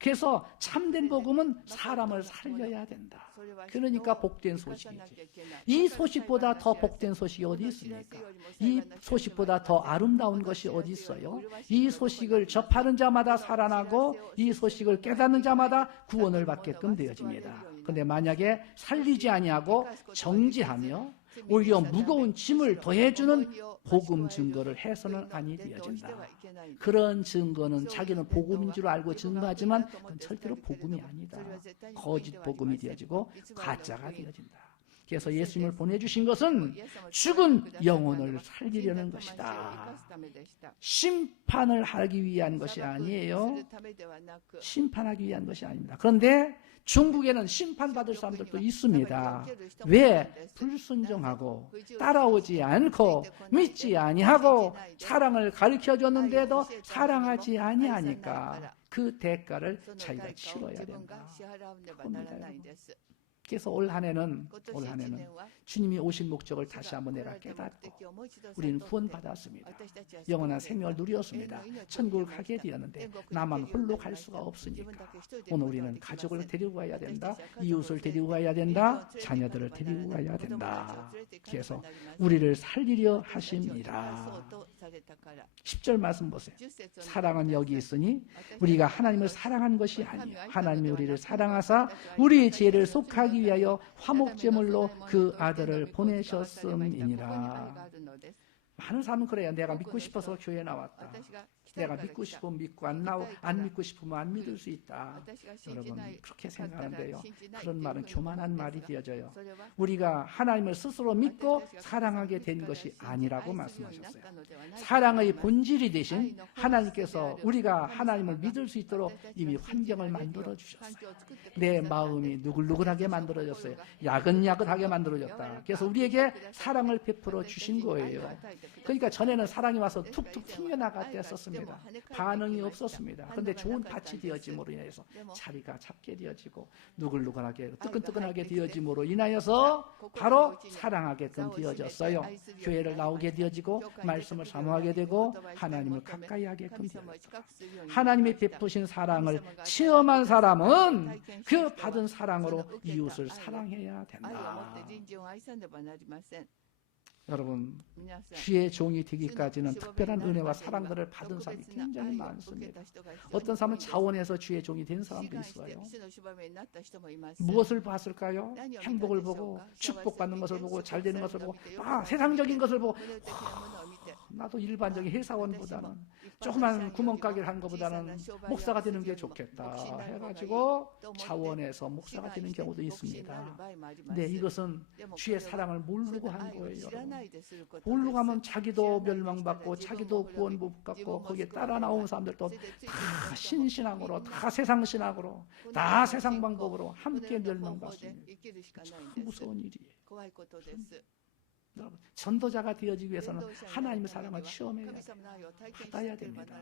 그래서 참된 복음은 사람을 살려야 된다. 그러니까 복된 소식이지. 이 소식보다 더 복된 소식이 어디 있습니까? 이 소식보다 더 아름다운 것이 어디 있어요? 이 소식을 접하는 자마다 살아나고 이 소식을 깨닫는 자마다 구원을 받게끔 되어집니다. 그런데 만약에 살리지 아니하고 정지하며 오히려 무거운 짐을 더해주는 복음 증거를 해서는 아니 되어진다. 그런 증거는 자기는 복음인 줄 알고 증거하지만 그건 절대로 복음이 아니다. 거짓 복음이 되어지고 가짜가 되어진다. 그래서 예수님을 보내주신 것은 죽은 영혼을 살리려는 것이다. 심판을 하기 위한 것이 아니에요. 심판하기 위한 것이 아닙니다. 그런데 중국에는 심판받을 사람들도 있습니다. 왜? 불순종하고 따라오지 않고 믿지 아니하고 사랑을 가르쳐줬는데도 사랑하지 아니하니까 그 대가를 자기가 치러야 된다. 그겁니다. 그래서 올 한 해는 주님이 오신 목적을 다시 한번 내가 깨닫고 우리는 구원받았습니다. 영원한 생명을 누렸습니다. 천국을 가게 되었는데 나만 홀로 갈 수가 없으니까 오늘 우리는 가족을 데리고 가야 된다. 이웃을 데리고 가야 된다. 자녀들을 데리고 가야 된다. 그래서 우리를 살리려 하십니다. 10절 말씀 보세요. 사랑은 여기 있으니 우리가 하나님을 사랑한 것이 아니요 하나님이 우리를 사랑하사 우리의 죄를 속하기 위하여 화목제물로 그 아들을 보내셨음이니라. 많은 사람은 그래요. 내가 믿고 싶어서 교회에 나왔다. 내가 믿고 싶으면 믿고 안 믿고 싶으면 안 믿을 수 있다. 여러분 그렇게 생각하는데요. 그런 말은 교만한 말이 되어져요. 우리가 하나님을 스스로 믿고 사랑하게 된 것이 아니라고 말씀하셨어요. 사랑의 본질이 되신 하나님께서 우리가 하나님을 믿을 수 있도록 이미 환경을 만들어 주셨어요. 내 마음이 누글누글하게 만들어졌어요. 야근야근하게 만들어졌다. 그래서 우리에게 사랑을 베풀어 주신 거예요. 그러니까 전에는 사랑이 와서 툭툭 튕겨나갔댔었습니다. 반응이 없었습니다. 그런데 좋은 밭이 되어짐으로 인해서 자리가 잡게 되어지고 누글누글하게 뜨끈뜨끈하게 되어짐으로 인하여서 바로 사랑하게끔 되어졌어요. 교회를 나오게 되어지고 말씀을 사모하게 되고 하나님을 가까이 하게끔 되어졌어요. 하나님이 베푸신 사랑을 체험한 사람은 그 받은 사랑으로 이웃을 사랑해야 된다. 여러분 주의 종이 되기까지는 특별한 은혜와 사랑들을 받은 사람이 굉장히 많습니다. 어떤 사람은 자원해서 주의 종이 된 사람도 있어요. 무엇을 봤을까요? 행복을 보고 축복받는 것을 보고 잘 되는 것을 보고 세상적인 것을 보고 나도 일반적인 회사원보다는 조그만 구멍가게를 하는 것보다는 목사가 되는 게 좋겠다 해가지고 자원해서 목사가 되는 경우도 있습니다. 네, 이것은 주의 사랑을 모르고 한 거예요. 모르고 하면 자기도 멸망받고 자기도 구원 못 받고 거기에 따라 나온 사람들도 다 신신앙으로 다 세상신앙으로 다 세상 방법으로 함께 멸망받습니다. 참 무서운 일이에요. 여러분, 전도자가 되어지기 위해서는 하나님의 사랑을 체험해야 돼요. 받아야 됩니다.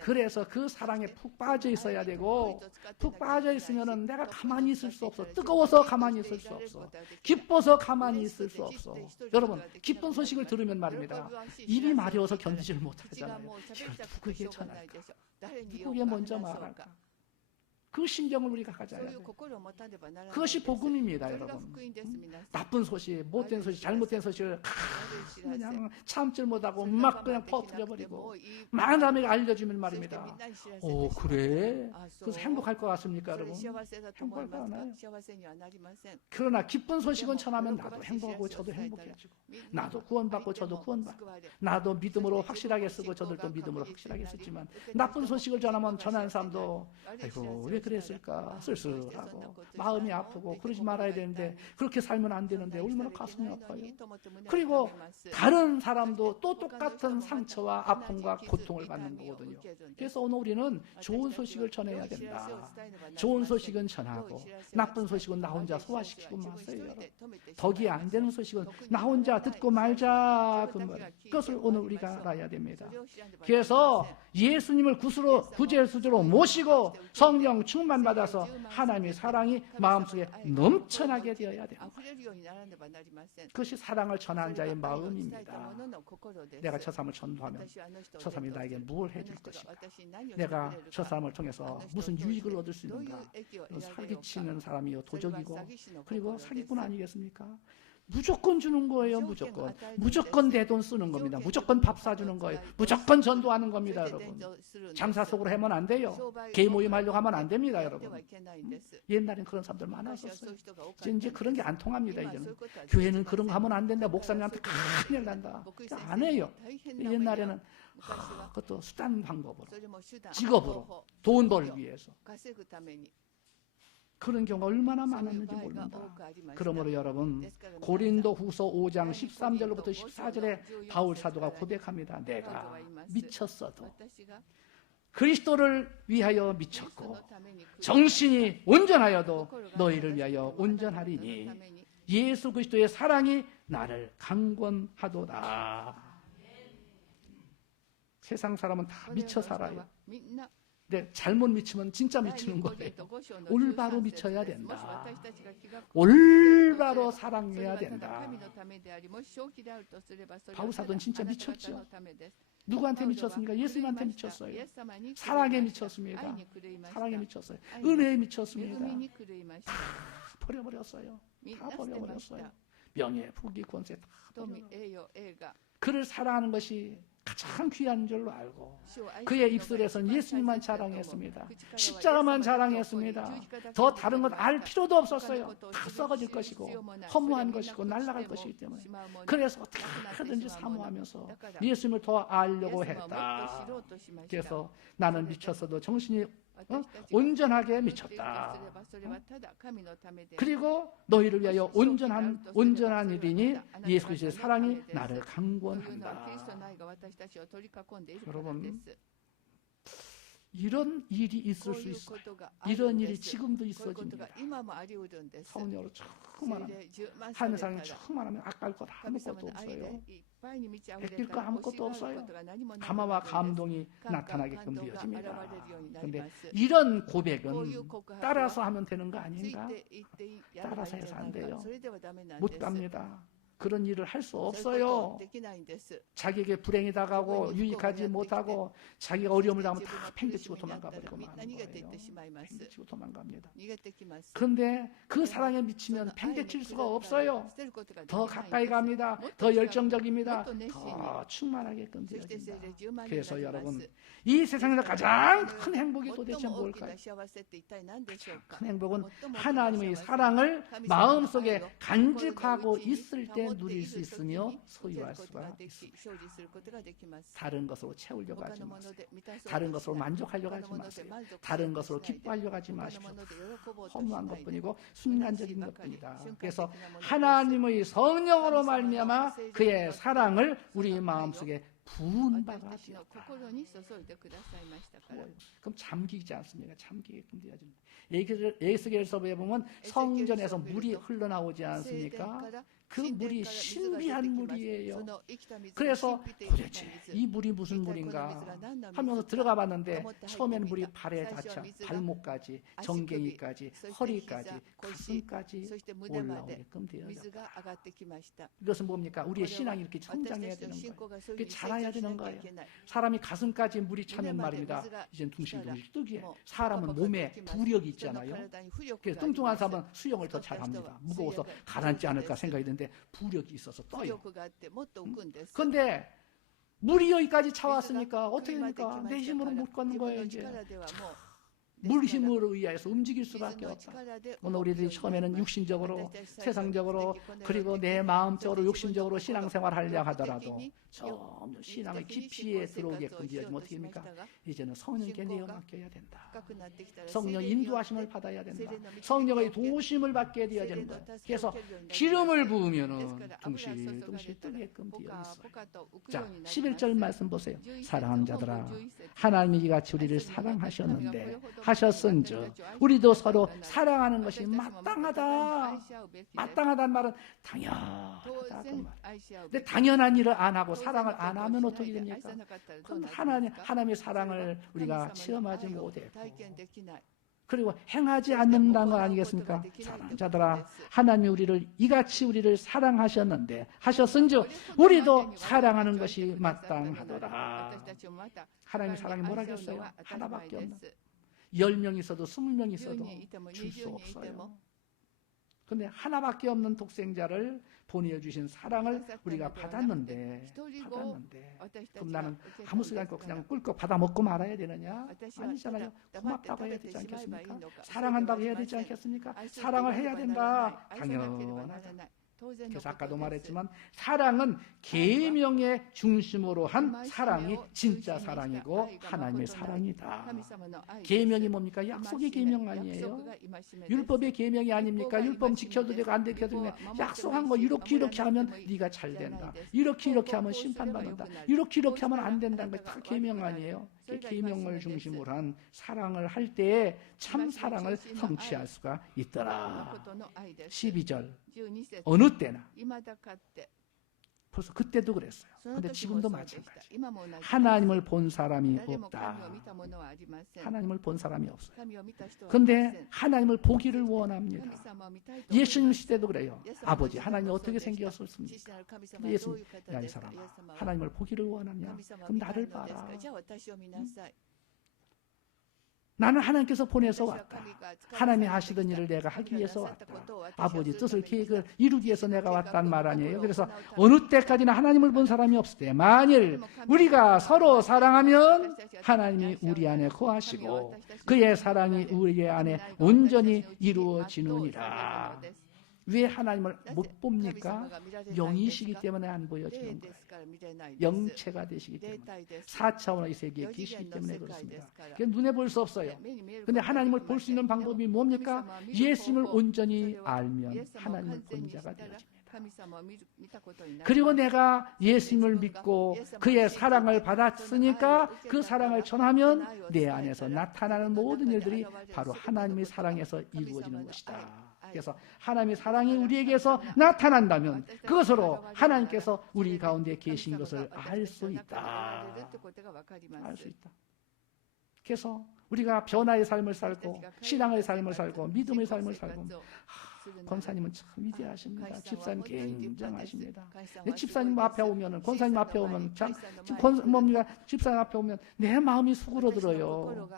그래서 그 사랑에 푹 빠져 있어야 되고, 푹 빠져 있으면 내가 가만히 있을 수 없어. 뜨거워서 가만히 있을 수 없어. 기뻐서 가만히 있을 수 없어. 여러분, 기쁜 소식을 들으면 말입니다. 입이 마려워서 견디지를 못하잖아요. 이걸 누구에게 전할까? 누구에게 먼저 말할까? 그 심정을 우리가 가져야 돼요. 그것이 복음입니다, 여러분. 나쁜 소식, 못된 소식, 잘못된 소식을 그냥 참질 못하고 막 그냥 퍼뜨려버리고 많은 사람에게 알려주면 말입니다. 오, 그래? 그래서 행복할 것 같습니까, 여러분? 행복할 것 같나요? 그러나 기쁜 소식은 전하면 나도 행복하고 저도 행복해지고, 나도 구원받고 저도 구원받고, 나도 믿음으로 확실하게 쓰고 저들도 믿음으로 확실하게 쓰지만, 나쁜 소식을 전하면 전하는 사람도 아이고 왜 그랬을까 쓸쓸하고 마음이 아프고 그러지 말아야 되는데, 그렇게 살면 안 되는데 얼마나 가슴이 아파요. 그리고 다른 사람도 또 똑같은 상처와 아픔과 고통을 받는 거거든요. 그래서 오늘 우리는 좋은 소식을 전해야 된다. 좋은 소식은 전하고 나쁜 소식은 나 혼자 소화시키고 마세요. 덕이 안 되는 소식은 나 혼자 듣고 말자, 그 말. 그것을 오늘 우리가 알아야 됩니다. 그래서 예수님을 구주로 모시고 성령 충만받아서 하나님의 사랑이 마음속에 넘쳐나게 되어야 됩니다. 그것이 사랑을 전한 자의 마음입니다. 내가 저 사람을 전도하면 저 사람이 나에게 뭘 해줄 것인가? 내가 저 사람을 통해서 무슨 유익을 얻을 수 있는가? 사기치는 사람이요 도적이고, 그리고 사기꾼 아니겠습니까? 무조건 주는 거예요. 무조건 내 돈 쓰는 겁니다. 무조건 밥 사주는 거예요. 무조건 전도하는 겁니다, 여러분. 장사 속으로 하면 안 돼요. 개인 모임 하려고 하면 안 됩니다, 여러분. 옛날엔 그런 사람들 많았었어요. 이제 그런 게 안 통합니다. 이제는 교회는 그런 거 하면 안 된다. 목사님한테 큰일 난다. 안 해요. 옛날에는 그것도 수단 방법으로, 직업으로 돈 벌기 위해서 그런 경우가 얼마나 많았는지 모릅니다. 그러므로 여러분, 고린도 후서 5장 13절로부터 14절에 바울 사도가 고백합니다. 내가 미쳤어도 그리스도를 위하여 미쳤고 정신이 온전하여도 너희를 위하여 온전하리니 예수 그리스도의 사랑이 나를 강권하도다. 세상 사람은 다 미쳐 살아요. 네, 잘못 미치면 진짜 미치는 거예요. 올바로 미쳐야 된다. 올바로 사랑해야 된다. 바울 사도는 진짜 미쳤죠. 누구한테 미쳤습니까? 예수님한테 미쳤어요. 사랑에 미쳤습니다. 사랑에 미쳤어요. 은혜에 미쳤습니다. 다 버려버렸어요. 다 버려버렸어요. 명예, 부귀, 권세 다 버려버렸어요. 그를 사랑하는 것이 가장 귀한 줄로 알고 그의 입술에서는 예수님만 자랑했습니다. 십자가만 자랑했습니다. 더 다른 것 알 필요도 없었어요. 다 썩어질 것이고 허무한 것이고 날아갈 것이기 때문에. 그래서 어떻게 하든지 사모하면서 예수님을 더 알려고 했다. 그래서 나는 미쳤어도 정신이 온전하게 미쳤다. 그리고 너희를 위하여 온전한 일이니 예수 그리스도의 사랑이 나를 강권한다. 여러분, 이런 일이 있을 수 있어요. 이런 일이 지금도 있어집니다. 사원여로 처음 말하면, 하는 사람이 처음 말하면 아까울 것 아무것도 없어요. 베낄 거 아무것도 없어요. 감화와 감동이 나타나게끔 되어집니다. 그런데 이런 고백은 따라서 하면 되는 거 아닌가? 따라서 해서 안 돼요. 못 갑니다. 그런 일을 할 수 없어요. 자기에게 불행이 다가오고 유익하지 못하고 자기가 어려움을 당하면 다 팽개치고 도망가 버리고 마는 거예요. 팽개치고 도망갑니다. 그런데 그 사랑에 미치면 팽개칠 수가 없어요. 더 가까이 갑니다. 더 열정적입니다. 더 충만하게끔 되어진다. 그래서 여러분, 이 세상에서 가장 큰 행복이 도대체 뭘까요? 가장 큰 행복은 하나님의 사랑을 마음속에 간직하고 있을 때 누릴 수 있으며 소유할 수가 있습니다. 다른 것으로 채우려고 하지 마세요. 다른 것으로 만족하려고 하지 마세요. 다른 것으로 기뻐하려고 하지 마십시오. 허무한 것뿐이고 순간적인 것뿐이다. 그래서 하나님의 성령으로 말미암아 그의 사랑을 우리 마음속에 부은 바가 되었다. 그럼 잠기지 않습니까? 잠기게끔 되어집니다. 에스겔서에 보면 성전에서 물이 흘러나오지 않습니까? 그 물이 신비한 물이에요. 그래서 도대체 이 물이 무슨 물인가 하면서 들어가 봤는데 처음에는 물이 발에 닿자 발목까지, 정갱이까지, 허리까지, 가슴까지 올라오게끔 되어 있다. 이것은 뭡니까? 우리의 신앙이 이렇게 성장해야 되는 거예요. 이렇게 자라야 되는 거예요. 사람이 가슴까지 물이 차면 말입니다. 이젠 둥실둥실 뜨기에 사람은 몸에 부력이 있잖아요. 그래서 뚱뚱한 사람은 수영을 더 잘합니다. 무거워서 가라앉지 않을까 생각이 드는데 부력이 있어서 떠요. 그런데 물이 여기까지 차왔으니까 어떻게 됩니까? 내 힘으로 못 걷는 거예요. 이제 물 힘으로 의해서 움직일 수밖에 없다. 오늘 우리들이 처음에는 육신적으로, 세상적으로, 그리고 내 마음적으로, 욕심적으로 신앙생활을 하려고 하더라도 점점 신앙의 깊이에 들어오게끔 되어지면 어떻게 됩니까? 이제는 성령께 내어 맡겨야 된다. 성령 인도하심을 받아야 된다. 성령의 도우심을 받게 되어지는 거예요. 그래서 기름을 부으면은 둥실둥실 뜨게끔 되어 있어요. 자, 11절 말씀 보세요. 사랑하는 자들아, 하나님이 이같이 우리를 사랑하셨는데 하셨은즉 우리도 서로 사랑하는 것이 마땅하다. 마땅하다는 말은 당연하다. 근데 당연한 일을 안 하고 사랑을 안 하면 어떻게 됩니까? 그럼 하나님의 사랑을 우리가 체험하지 못했고 그리고 행하지 않는다는 거 아니겠습니까? 사랑하는 자들아, 하나님이 우리를 이같이 우리를 사랑하셨는데 하셨은즉 우리도 사랑하는 것이 마땅하더라. 하나님의 사랑이 뭐라겠어요? 하나밖에 없는 10명 있어도 20명 있어도 줄 수 없어요. 그런데 하나밖에 없는 독생자를 보내주신 사랑을 우리가 받았는데 그럼 나는 아무 소리 않고 그냥 꿀꺽 받아 먹고 말아야 되느냐? 아니잖아요. 고맙다고 해야 되지 않겠습니까? 사랑한다고 해야 되지 않겠습니까? 사랑을 해야 된다. 당연하다. 그래서 아까도 말했지만 사랑은 계명의 중심으로 한 사랑이 진짜 사랑이고 하나님의 사랑이다. 계명이 뭡니까? 약속의 계명 아니에요? 율법의 계명이 아닙니까? 율법 지켜도 되고 안 지켜도 되고 약속한 거 이렇게 하면 네가 잘 된다. 이렇게 하면 심판받는다. 이렇게 하면 안 된다는 게 다 계명 아니에요? 계명을 중심으로 한 사랑을 할 때에 참 사랑을 성취할 수가 있더라. 12절 어느 때나 벌써 그때도 그랬어요. 그런데 지금도 마찬가지. 하나님을 본 사람이 없다. 하나님을 본 사람이 없어요. 그런데 하나님을 보기를 원합니다. 예수님 시대도 그래요. 아버지 하나님이 어떻게 생겼습니까? 예수님, 야 이 사람아, 하나님을 보기를 원하냐? 그럼 나를 봐라. 나는 하나님께서 보내서 왔다. 하나님이 하시던 일을 내가 하기 위해서 왔다. 아버지 뜻을 계획을 이루기 위해서 내가 왔단 말 아니에요. 그래서 어느 때까지나 하나님을 본 사람이 없을 때 만일 우리가 서로 사랑하면 하나님이 우리 안에 거하시고 그의 사랑이 우리 안에 온전히 이루어지느니라. 왜 하나님을 못 봅니까? 영이시기 때문에 안 보여지는 거예요. 영체가 되시기 때문에 4차원의 세계에 계시기 때문에 그렇습니다. 눈에 볼 수 없어요. 그런데 하나님을 볼 수 있는 방법이 뭡니까? 예수님을 온전히 알면 하나님을 본 자가 되어집니다. 그리고 내가 예수님을 믿고 그의 사랑을 받았으니까 그 사랑을 전하면 내 안에서 나타나는 모든 일들이 바로 하나님의 사랑에서 이루어지는 것이다. 그래서 하나님의 사랑이 우리에게서 나타난다면 그것으로 하나님께서 우리 가운데 계신 것을 알 수 있다. 알 수 있다. 그래서 우리가 변화의 삶을 살고 신앙의 삶을 살고 믿음의 삶을 살고 권사님은 참 위대하십니다. 집사님 굉장하십니다. 내 집사님 앞에 오면은 권사님 앞에 오면 참 집사님 앞에 오면 내 마음이 수그러들어요.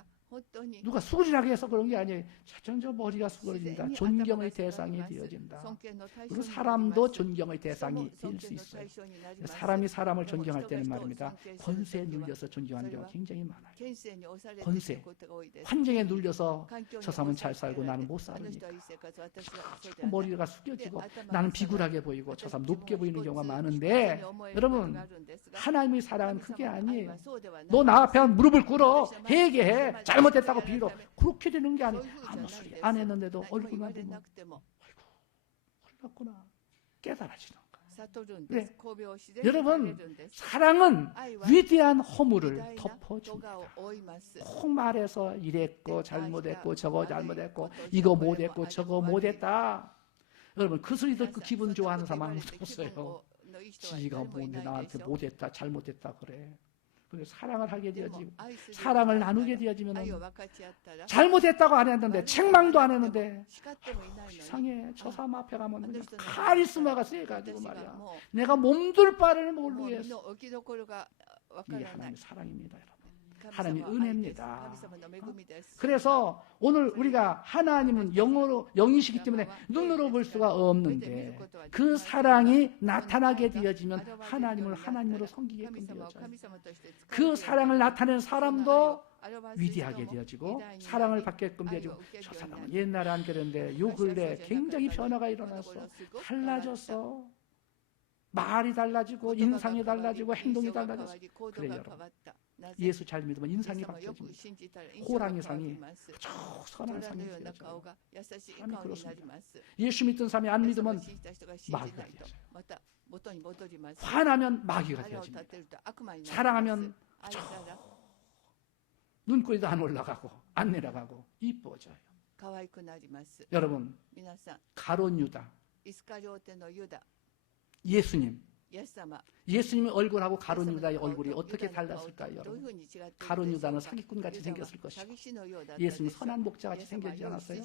누가 수그리라고 해서 그런 게 아니에요. 자전저 머리가 수그러집니다. 존경의 대상이 되어진다. 그리고 사람도 존경의 대상이 될 수 있어요. 사람이 사람을 존경할 때는 말입니다. 권세에 눌려서 존경하는 경우가 굉장히 많아요. 권세, 환경에 눌려서 저 사람은 잘 살고 나는 못 살으니까 자꾸 머리가 숙여지고 나는 비굴하게 보이고 저 사람 높게 보이는 경우가 많은데 여러분 하나님의 사랑은 그게 아니에요. 너 나 앞에 무릎을 꿇어 회개해 잘못됐다고 빌어 그렇게 되는 게 아니에요. 아무 소리 안 했는데도 얼굴만 보면 아이고 흘렀구나 깨달아지는 거예요. 네. 여러분 사랑은 위대한 허물을 덮어줍니다. 꼭 말해서 이랬고 잘못했고 저거 잘못했고 이거 못했고 저거 못했다. 여러분 그 소리 듣고 기분 좋아하는 사람 아무도 없어요. 지가 뭔데 나한테 못했다 잘못했다 그래. 사랑을 하게 되어지고 사랑을 나누게 되어지면 잘못했다고 안 했는데 책망도 안 했는데 이상해. 저 사람 앞에 가면 그냥 카리스마가 세가지고 말이야. 내가 몸둘 바를 모르겠어. 이게 하나님의 사랑입니다, 여러분. 하나님의 은혜입니다. 그래서 오늘 우리가 하나님은 영이시기 때문에 눈으로 볼 수가 없는데 그 사랑이 나타나게 되어지면 하나님을 하나님으로 섬기게끔 되어져요. 그 사랑을 나타내는 사람도 위대하게 되어지고 사랑을 받게끔 되어지고 저 사람은 옛날에 안 그랬는데 요 근래 굉장히 변화가 일어났어. 달라졌어. 말이 달라지고 인상이 달라지고 행동이 달라졌어. 그래요, 여러분. 예수 잘 믿으면 인상이 바뀌어집니다. 호랑이 상이 아주 선한 상이 되어져요. 사람이 그렇습니다. 예수 믿던 사람이 안 믿으면 마귀가 되어져요. 화나면 마귀가 되어집니다. 사랑하면 아주 눈꼬리도 안 올라가고 안 내려가고 이뻐져요. 여러분, 가룟 유다, 예수님의 얼굴하고 가룟 유다의 얼굴이 어떻게 달랐을까요, 여러분? 가룟 유다는 사기꾼같이 생겼을 것이고 예수님은 선한 목자같이 생겼지 않았어요?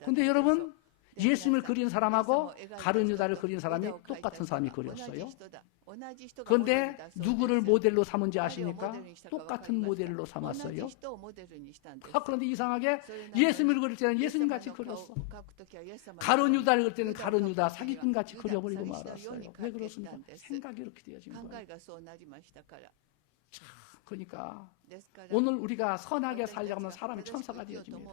그런데 여러분, 예수님을 그린 사람하고 가룟 유다를 그린 사람이 똑같은 사람이 그렸어요. 그런데 누구를 모델로 삼은지 아십니까? 똑같은 모델로 삼았어요. 그런데 이상하게 예수님을 그릴 때는 예수님같이 그렸어. 가룟 유다를 그릴 때는 가룟 유다 사기꾼같이 그려버리고 말았어요. 왜 그렇습니까? 생각이 이렇게 되어진 거예요. 그러니까 오늘 우리가 선하게 살려고 하면 사람이 천사가 되어집니다.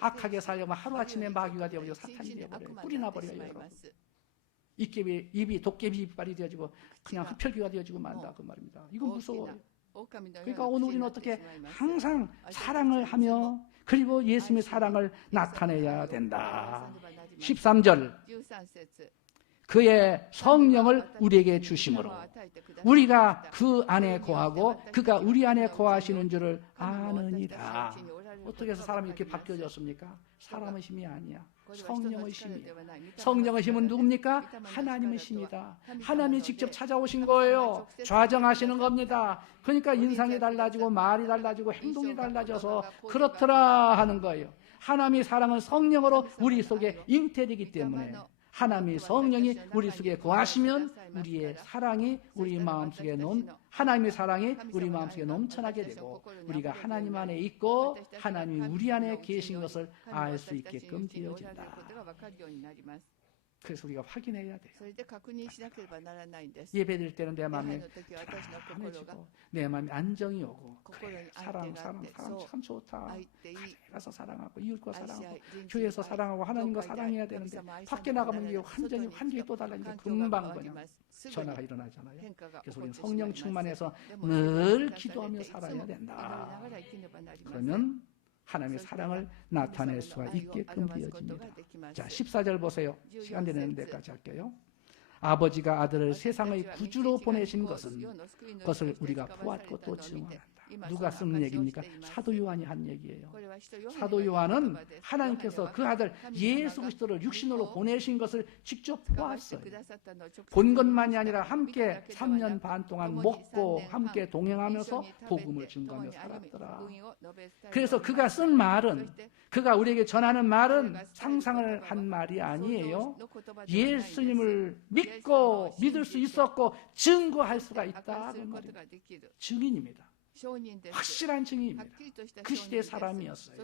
악하게 살려고 하면 하루아침에 마귀가 되어버리고 사탄이 되어버려요. 뿔이 나버려요, 여러분. 입이 도깨비 이빨이 되어지고 그냥 흡혈귀가 되어지고 만다 그 말입니다. 이건 무서워요. 그러니까 오늘 우리는 어떻게 항상 사랑을 하며 그리고 예수님의 사랑을 나타내야 된다. 13절 그의 성령을 우리에게 주심으로 우리가 그 안에 거하고 그가 우리 안에 거하시는 줄을 아느니라. 어떻게 해서 사람이 이렇게 바뀌어졌습니까? 사람의 힘이 아니야. 성령의 힘이에요. 성령의 힘은 누굽니까? 하나님의 힘이다. 하나님이 직접 찾아오신 거예요. 좌정하시는 겁니다. 그러니까 인상이 달라지고 말이 달라지고 행동이 달라져서 그렇더라 하는 거예요. 하나님의 사랑은 성령으로 우리 속에 잉태되기 때문에 하나님의 성령이 우리 속에 거하시면 우리의 사랑이 우리 마음속에 하나님의 사랑이 우리 마음속에 넘쳐나게 되고 우리가 하나님 안에 있고 하나님이 우리 안에 계신 것을 알 수 있게끔 되어진다. 그래서 우리가 확인해야 돼요. 예배드릴 때는 내 마음이 편안해지고 내 마음이 안정이 오고 그래, 사람 참 좋다. 가서 사랑하고 이웃과 사랑하고 교회에서 사랑하고 하나님과 사랑해야 되는데 밖에 나가면 이게 환경이 또 달라지니까 금방 그냥 전화가 일어나잖아요. 그래서 우리는 성령 충만해서 늘 기도하며 살아야 된다. 그러면 하나님의 사랑을 나타낼 수가 있게끔 되어집니다. 자, 14절 보세요. 시간 되는 데까지 할게요. 아버지가 아들을 세상의 구주로 보내신 것을 우리가 보았고 또 증언한다. 누가 쓰는 얘기입니까? 사도 요한이 한 얘기예요. 사도 요한은 하나님께서 그 아들 예수 그리스도를 육신으로 보내신 것을 직접 보았어요. 본 것만이 아니라 함께 3년 반 동안 먹고 함께 동행하면서 복음을 증거하며 살았더라. 그래서 그가 쓴 말은, 그가 우리에게 전하는 말은 상상을 한 말이 아니에요. 예수님을 믿고 믿을 수 있었고 증거할 수가 있다. 증인입니다. 확실한 증인입니다. 그 시대의 사람이었어요.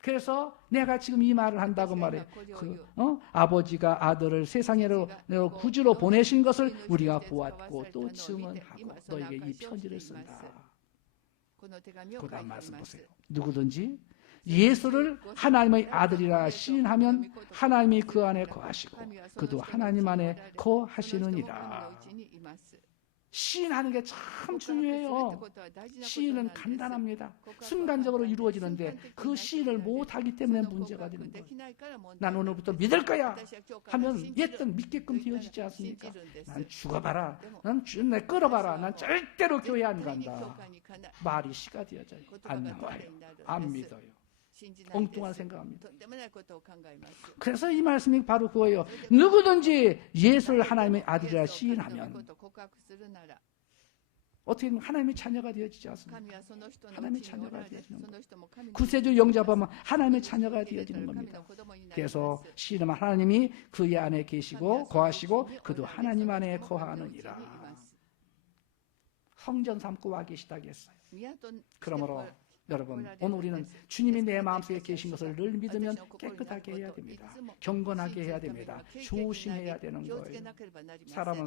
그래서 내가 지금 이 말을 한다고 말해요. 아버지가 아들을 세상으로 구주로 보내신 것을 우리가 보았고 또 증언하고 너에게 이 편지를 쓴다. 그 다음 말씀 보세요. 누구든지 예수를 하나님의 아들이라 시인하면 하나님이 그 안에 거하시고 그도 하나님 안에 거하시느니라. 시인하는 게 참 중요해요. 시인은 간단합니다. 순간적으로 이루어지는데 그 시인을 못하기 때문에 문제가 되는 거예요. 난 오늘부터 믿을 거야 하면 옛던 믿게끔 되어지지 않습니까? 난 죽어봐라, 난 끌어봐라, 난 절대로 교회 안 간다. 말이 시가 되어져요. 안 나와요. 안 믿어요. 엉뚱한 생각합니다. 그래서 이 말씀이 바로 그거예요. 누구든지 예수를 하나님의 아들이라 시인하면 어떻게 보면 하나님의 자녀가 되어지지 않습니까? 하나님의 자녀가 되어지는 거예요. 구세주 영접하면 하나님의 자녀가 되어지는 겁니다. 그래서 시인하면 하나님이 그의 안에 계시고 거하시고 그도 하나님 안에 거하느니라. 성전 삼고 와 계시다 했어요. 그러므로 여러분, 오늘 우리는 주님이 내 마음속에 계신 것을 늘 믿으면 깨끗하게 해야 됩니다. 경건하게 해야 됩니다. 조심해야 되는 거예요.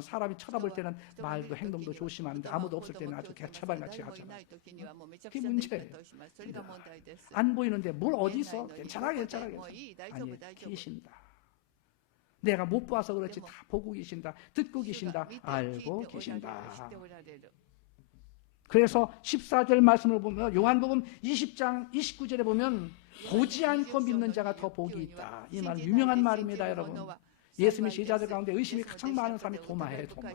사람이 쳐다볼 때는 말도 행동도 조심하는데 아무도 없을 때는 아주 개차반같이 하잖아요. 그게 문제예요. 안 보이는데 뭘 어디 있어? 괜찮아. 아니, 계신다. 내가 못 봐서 그렇지 다 보고 계신다. 듣고 계신다. 알고 계신다. 그래서 14절 말씀을 보면 요한복음 20장 29절에 보면 보지 않고 믿는 자가 더 복이 있다. 이 말 유명한 말입니다, 여러분. 예수님의 제자들 가운데 의심이 가장 많은 사람이 도마예요, 도마.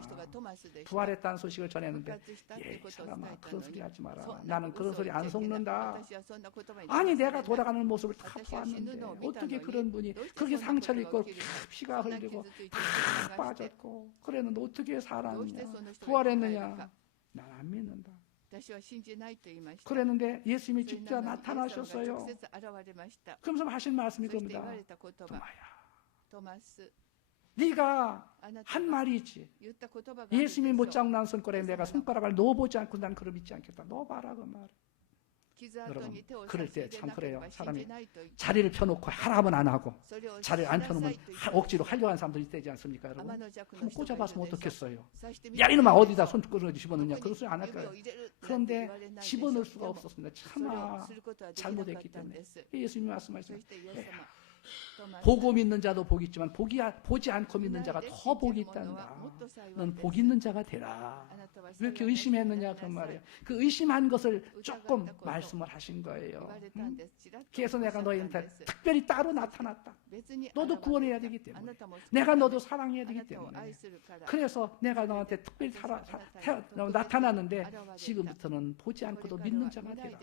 부활했다는 소식을 전했는데 이 사람아 그런 소리 하지 마라. 나는 그런 소리 안 속는다. 아니 내가 돌아가는 모습을 다 보았는데 어떻게 그런 분이 그렇게 상처를 입고 피가 흘리고 다 빠졌고 그랬는데 어떻게 살았느냐. 부활했느냐. 난 안 믿는다. 그랬는데 예수님이 직접 나타나셨어요. 그러면서 하신 말씀이 그겁니다. 도마야, 네가 한 말이지. 예수님이 못장 난 손가락에 내가 손가락을 넣어보지 않고 난 그걸 믿지 않겠다. 넣어봐라 그 말. 여러분 그럴 때 참 그래요. 사람이 자리를 펴놓고 하라 하면 안 하고 자리를 안 펴놓으면 억지로 하려고 하는 사람들이 있지 않습니까, 여러분? 한번 꽂아봤으면 어떻겠어요? 야 이놈아 어디다 손가락을 집어넣냐 그런 소리 안 할까요? 그런데 집어넣을 수가 없었습니다. 차마 잘못했기 때문에. 예수님이 말씀하셨어요. 보고 믿는 자도 복이 있지만 보지 않고 믿는 자가 더 복이 있단다. 넌 복 있는 자가 되라. 왜 이렇게 의심했느냐 그런 말이에요. 그 의심한 것을 조금 말씀을 하신 거예요. 그래서 내가 너희한테 특별히 따로 나타났다. 너도 구원해야 되기 때문에 내가 너도 사랑해야 되기 때문에 그래서 내가 너한테 특별히 나타났는데 지금부터는 보지 않고도 믿는 자가 되라.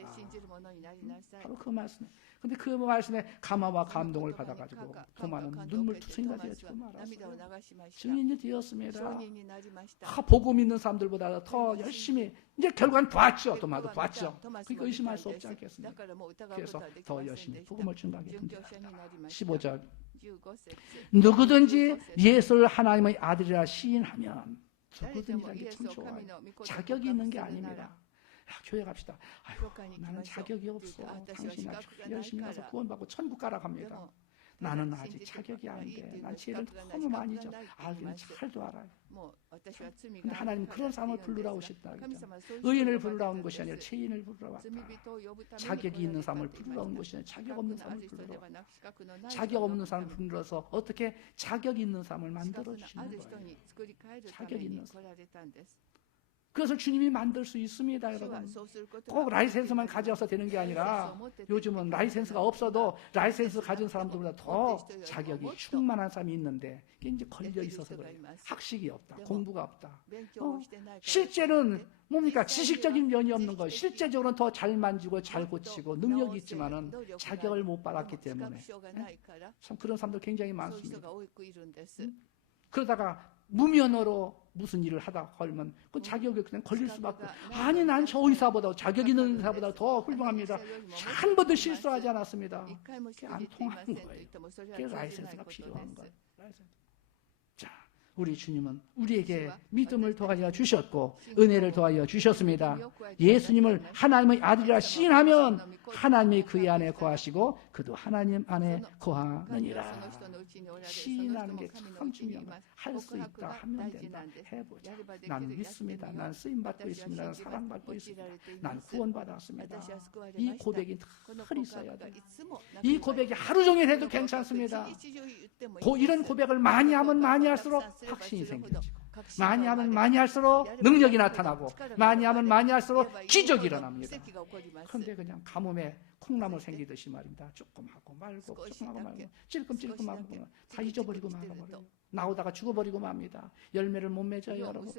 바로 그 말씀이에요. 근데 그 말씀에 감화와 감동을 받아가지고 도마는 눈물투성이가 되어지고 말았어요. 증인이 되었습니다. 보고 믿는 사람들보다 더 열심히 이제 결과는 봤죠. 도마도 봤죠. 그러니까 의심할 수 없지 않겠습니까? 그래서 더 열심히 복음을 전하게 됩니다. 15절 누구든지 예수를 하나님의 아들이라 시인하면 누구든지라는 게 참 좋아요. 자격이 있는 게 아닙니다. 교회 갑시다. 아이고, 나는 자격이 없어. 당신이 열심히 가서 구원받고 천국 가라 합니다. 나는 아직 자격이 안 돼. 난 죄를 너무 많이 져. 알기는 잘도 알아요. 근데 하나님 그런 사람을 부르러 오셨다. 의인을 부르러 온 것이 아니라 죄인을 부르러 왔다. 자격이 있는 사람을 부르러 온 것이 아니라 자격 없는 사람을 부르러 왔다. 자격 없는 사람을 불러서 어떻게 자격 있는 사람을 만들어 주시는 거예요. 자격 있는 사람. 그것을 주님이 만들 수 있습니다, 여러분. 꼭 라이센스만 가져와서 되는 게 아니라 요즘은 라이센스가 없어도 라이센스 가진 사람들보다 더 자격이 충만한 사람이 있는데 이게 이제 걸려 있어서 그래요. 학식이 없다, 공부가 없다. 실제는 뭡니까? 지식적인 면이 없는 거예요. 실제적으로는 더 잘 만지고 잘 고치고 능력이 있지만은 자격을 못 받았기 때문에 참 그런 사람들 굉장히 많습니다. 그러다가 무면허로 무슨 일을 하다 걸면 그 자격이 그냥 걸릴 수밖에 없고 아니 난 저 의사보다 자격 있는 의사보다 더 훌륭합니다. 한 번도 실수하지 않았습니다. 그게 안 통하는 거예요. 그게 라이센스가 필요한 거예요. 자, 우리 주님은 우리에게 믿음을 더하여 주셨고 은혜를 더하여 주셨습니다. 예수님을 하나님의 아들이라 시인하면 하나님이 그의 안에 거하시고 그도 하나님 안에 거하느니라. 시인하는 게 참 중요한 거예요. 할 수 있다 하면 된다. 해보자. 난 믿습니다. 난 쓰임받고 있습니다. 난 사랑받고 있습니다. 난 구원받았습니다. 이 고백이 늘 있어야 돼요. 이 고백이 하루 종일 해도 괜찮습니다. 이런 고백을 많이 하면 많이 할수록 확신이 생겨지고 많이 하면 많이 할수록 능력이 나타나고 많이 하면 많이 할수록 기적이 일어납니다. 그런데 그냥 가뭄에 콩나물 생기듯이 말입니다. 조금 하고 말고 조금 하고 말고 찔끔찔끔 하고 다 잊어버리고 말아버려요. 나오다가 죽어버리고 맙니다. 열매를 못 맺어요, 여러분.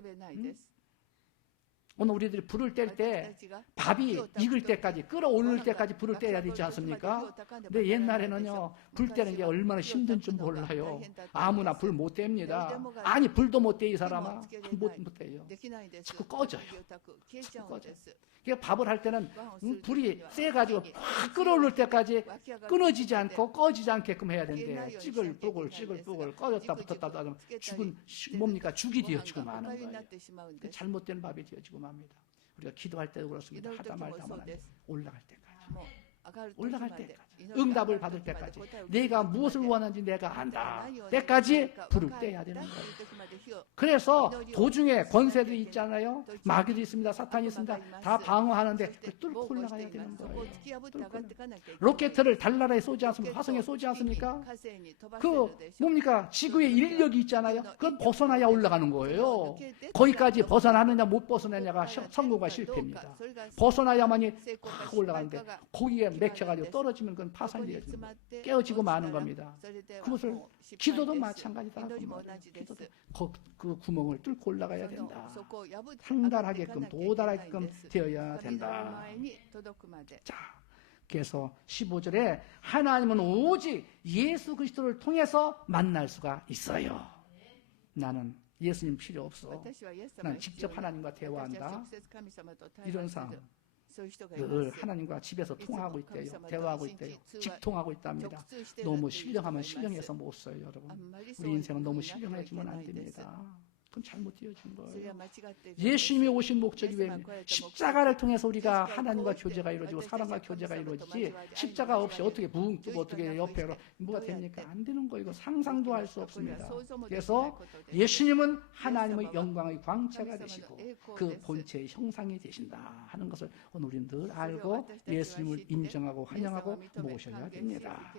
오늘 우리들이 불을 뗄 때 밥이 익을 때까지, 끓어오를 때까지 불을 떼야 되지 않습니까? 근데 옛날에는요, 불 떼는 게 얼마나 힘든 줄 몰라요. 아무나 불 못 뗍니다. 아니, 불도 못 떼, 이 사람아. 못 떼요. 자꾸 꺼져요. 자꾸 꺼져요. 그러니까 밥을 할 때는 불이 세가지고 확 끓어오를 때까지 끊어지지 않고 꺼지지 않게끔 해야 되는데, 찌글뿌글 꺼졌다 붙었다 하면 죽은, 뭡니까? 죽이 되어지고 마는 거예요. 잘못된 밥이 되어지고 맙니다. 우리가 기도할 때도 그렇습니다. 하다 말다 말다 올라갈 때까지. 올라갈 때까지. 응답을 받을 때까지. 내가 무엇을 원하는지 내가 안다. 때까지 불을 떼야 되는 거예요. 그래서 도중에 권세들이 있잖아요. 마귀도 있습니다. 사탄이 있습니다. 다 방어하는데 뚫고 올라가야 되는 거예요. 로켓을 달나라에 쏘지 않습니까? 화성에 쏘지 않습니까? 그 뭡니까? 지구의 인력이 있잖아요. 그건 벗어나야 올라가는 거예요. 거기까지 벗어나느냐 못 벗어나냐가 성공과 실패입니다. 벗어나야만이 확 올라가는데 거기에 맥혀가지고 떨어지면 그건 파산이 되어지는 거예요. 깨어지고 마는 겁니다. 그것을 기도도 마찬가지다. 기도도 그 구멍을 뚫고 올라가야 된다. 상달하게끔 도달하게끔 되어야 된다. 자, 그래서 15절에 하나님은 오직 예수 그리스도를 통해서 만날 수가 있어요. 나는 예수님 필요 없어. 나는 직접 하나님과 대화한다. 이런 상황. 늘 하나님과 집에서 통화하고 있대요. 대화하고 있대요. 직통하고 있답니다. 너무 신령하면 신령해서 못 써요, 여러분. 우리 인생은 너무 신령해지면 안 됩니다. 그건 잘못 되어진 거예요. 예수님이 오신 목적이 왜 십자가를 통해서 우리가 하나님과 교제가 이루어지고 사람과 교제가 이루어지지, 십자가 없이 어떻게 붕 뜨고 어떻게 옆에 뭐가 됩니까? 안 되는 거예요. 이거 상상도 할 수 없습니다. 그래서 예수님은 하나님의 영광의 광채가 되시고 그 본체의 형상이 되신다 하는 것을 오늘 우리는 늘 알고 예수님을 인정하고 환영하고 모셔야 됩니다.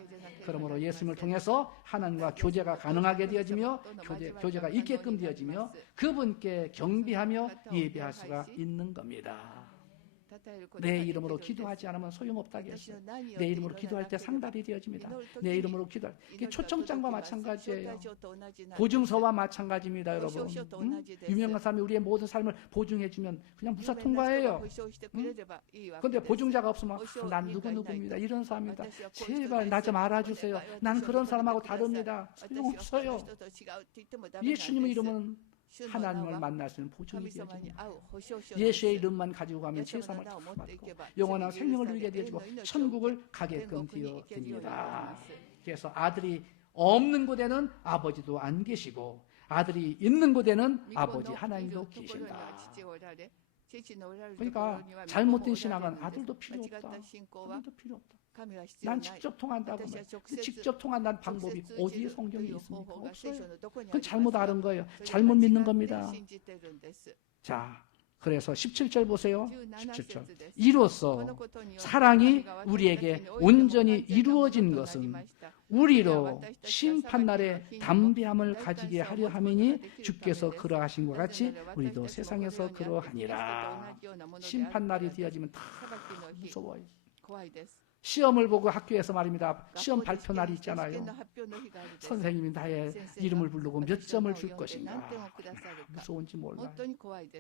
그러므로 예수님을 통해서 하나님과 교제가 가능하게 되어지며 교제가 있게끔 되어지며 그분께 경배하며 예배할 수가 있는 겁니다. 내 이름으로 기도하지 않으면 소용없다고 했어요. 내 이름으로 기도할 때 상달이 되어집니다. 내 이름으로 기도할 때 초청장과 마찬가지예요. 보증서와 마찬가지입니다, 여러분. 유명한 사람이 우리의 모든 삶을 보증해주면 그냥 무사 통과해요. 그런데 보증자가 없으면 난 누구입니다. 이런 사람입니다. 제발 나 좀 알아주세요. 난 그런 사람하고 다릅니다. 소용없어요. 예수님의 이름은 하나님을 만날 수 있는 보증이 되어집니다. 예수의 이름만 가지고 가면 죄사함을 다 받고 영원한 생명을 누리게 되어지고 천국을 가게끔 되어집니다. 그래서 아들이 없는 곳에는 아버지도 안 계시고 아들이 있는 곳에는 아버지 하나님도 계신다. 그러니까 잘못된 신앙은 아들도 필요 없다. 아들도 필요 없다. 난 직접 통한다고 하면 직접 통한다는 방법이 어디에 성경에 있습니까? 없어요. 그건 잘못 아는 거예요. 잘못 믿는 겁니다. 자, 그래서 17절 보세요. 17절. 이로써 사랑이 우리에게 온전히 이루어진 것은 우리로 심판날에 담대함을 가지게 하려 함이니 주께서 그러하신 것 같이 우리도 세상에서 그러하니라. 심판날이 되어지면 다 무서워요. 시험을 보고 학교에서 말입니다. 시험 발표 날이 있잖아요. 선생님이 나의 이름을 부르고 몇 점을 줄 것인가. 무서운지 몰라요.